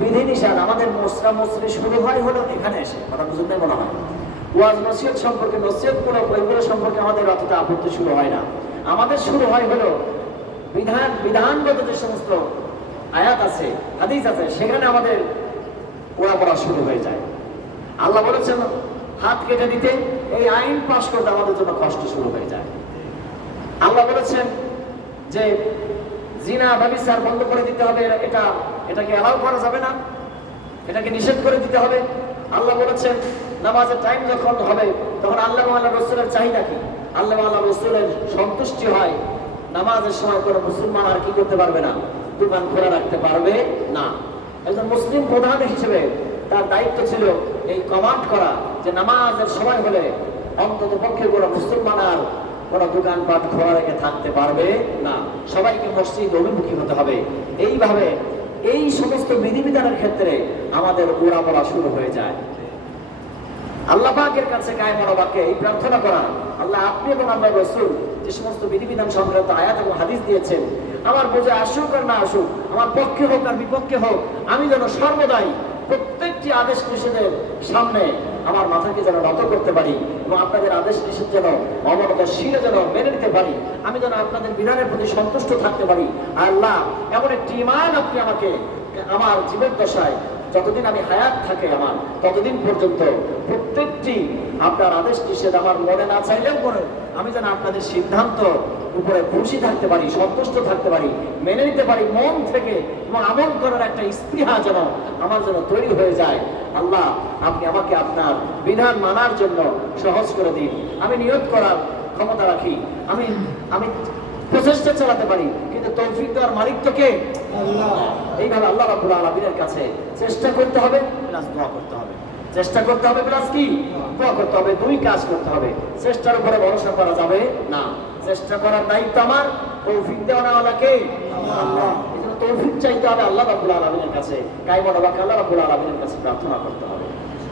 বিধিনিষেধ আমাদের মোসরা মসরি শুরু হয় হলো এখানে এসে, কথা বুঝতে মনে হয়। ওয়াজ নসিহত সম্পর্কে, নসিহতমূলক বইগুলো সম্পর্কে আমাদের অতটা আপত্তি শুরু হয় না। আমাদের শুরু হয় হলো বিধানগত যে সমস্ত আয়াত আছে, হাদিস আছে, সেখানে আমাদের ওড়াপড়া শুরু হয়ে যায়। আল্লাহ বলেছেন হাত কেটে দিতে, এই আইন পাশ করতে আমাদের জন্য কষ্ট শুরু হয়ে যায়। আল্লাহ বলেছেন যে জিনা ব্যভিচার বন্ধ করে দিতে হবে, এটাকে অ্যালাউ করা যাবে না, এটাকে নিষেধ করে দিতে হবে। আল্লাহ বলেছেন নামাজের টাইম যখন হবে তখন আল্লাহ আল্লাহ রসুলের চাহিদা কি, আল্লাহ আল্লাহ রসুলের সন্তুষ্টি হয়, নামাজের সময় কোনো মুসলমান আর কি করতে পারবে না, দোকান খোলা রাখতে পারবে না। একজন মুসলিম প্রধান হিসেবে তার দায়িত্ব ছিল এই কমান্ড করা যে নামাজের সময় হলে অন্তত পক্ষে কোনো মুসলমান আর কোনো দোকানপাট খোলা রেখে থাকতে পারবে না, সবাইকে মসজিদ অভিমুখী হতে হবে। এইভাবে এই সমস্ত বিধিবিধানের ক্ষেত্রে আমাদের ওড়াপড়া শুরু হয়ে যায়। আল্লাহ পাকের কাছে কায়েমুল বাক্যে এই প্রার্থনা করা, আল্লাহ আপনি এবং আল্লাহ রাসূল যে সমস্ত বিধিবিধান সংক্রান্ত আয়াত এবং হাদিস দিয়েছেন, আমার বোঝা আসুক আর না আসুক, আমার পক্ষে হোক আর বিপক্ষে হোক, আমি যেন সর্বদাই প্রত্যেকটি আদেশ নিষেধের সামনে আমার মাথাকে যেন নত করতে পারি এবং আপনাদের আদেশ নিষেধ যেন অবনতশীলে যেন মেনে নিতে পারি, আমি যেন আপনাদের বিধানের প্রতি সন্তুষ্ট থাকতে পারি। আল্লাহ এমন একটি ঈমান আপনি আমাকে আমার জীবন দশায় যতদিন আমি হায়াত থাকে আমার ততদিন পর্যন্ত প্রত্যেকটি আপনার আদেশ নিষেধ আমার মনে না চাইলেও মনে আমি যেন আপনাদের সিদ্ধান্ত উপরে খুশি থাকতে পারি, সন্তুষ্ট থাকতে পারি, মেনে নিতে পারি মন থেকে, এবং আমল করার একটা স্পৃহা যেন আমার জন্য তৈরি হয়ে যায়। আল্লাহ আপনি আমাকে আপনার বিধান মানার জন্য সহজ করে দিন। আমি নিয়ত করার ক্ষমতা রাখি, আমি প্রচেষ্টা চালাতে পারি, কিন্তু তৌফিক দেওয়ার মালিক তো কে? আল্লাহ। এইভাবে আল্লাহ রাব্বুল আলামিনের কাছে চেষ্টা করতে হবে, প্লাস দোয়া করতে হবে। চেষ্টা করতে হবে প্লাস কি? দোয়া করতে হবে। দুই কাজ করতে হবে। চেষ্টার উপরে ভরসা করা যাবে না, চেষ্টা করার দায়িত্ব আমার, তৌফিক দেওয়ালা কে? আল্লাহ। এই জন্য তৌফিক চাইতে হবে আল্লাহ রাব্বুল আলামিনের কাছে, কায়েমুল বাক্যে আল্লাহ রাব্বুল আলামিনের কাছে প্রার্থনা করতে হবে।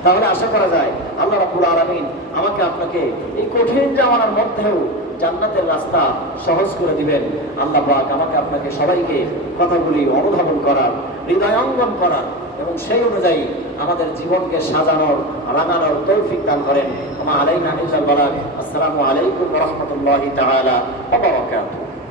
তাহলে আশা করা যায় আল্লাহ রাব্বুল আলামিন আমাকে আপনাকে এই কঠিন জামানার মধ্যেও জান্নাতের রাস্তা সহজ করে দিবেন। আল্লাহ পাক আমাকে আপনাকে সবাইকে কথাগুলি অনুধাবন করার, হৃদয়ঙ্গম করার এবং সেই অনুযায়ী আমাদের জীবনকে সাজানোর, রাঙানোর তৌফিক দান করেন। ওয়া আলাইনা ইল্লাল বালাগ। আসসালামু আলাইকুম ওয়া রাহমাতুল্লাহি তাআলা ওয়া বারাকাতুহু।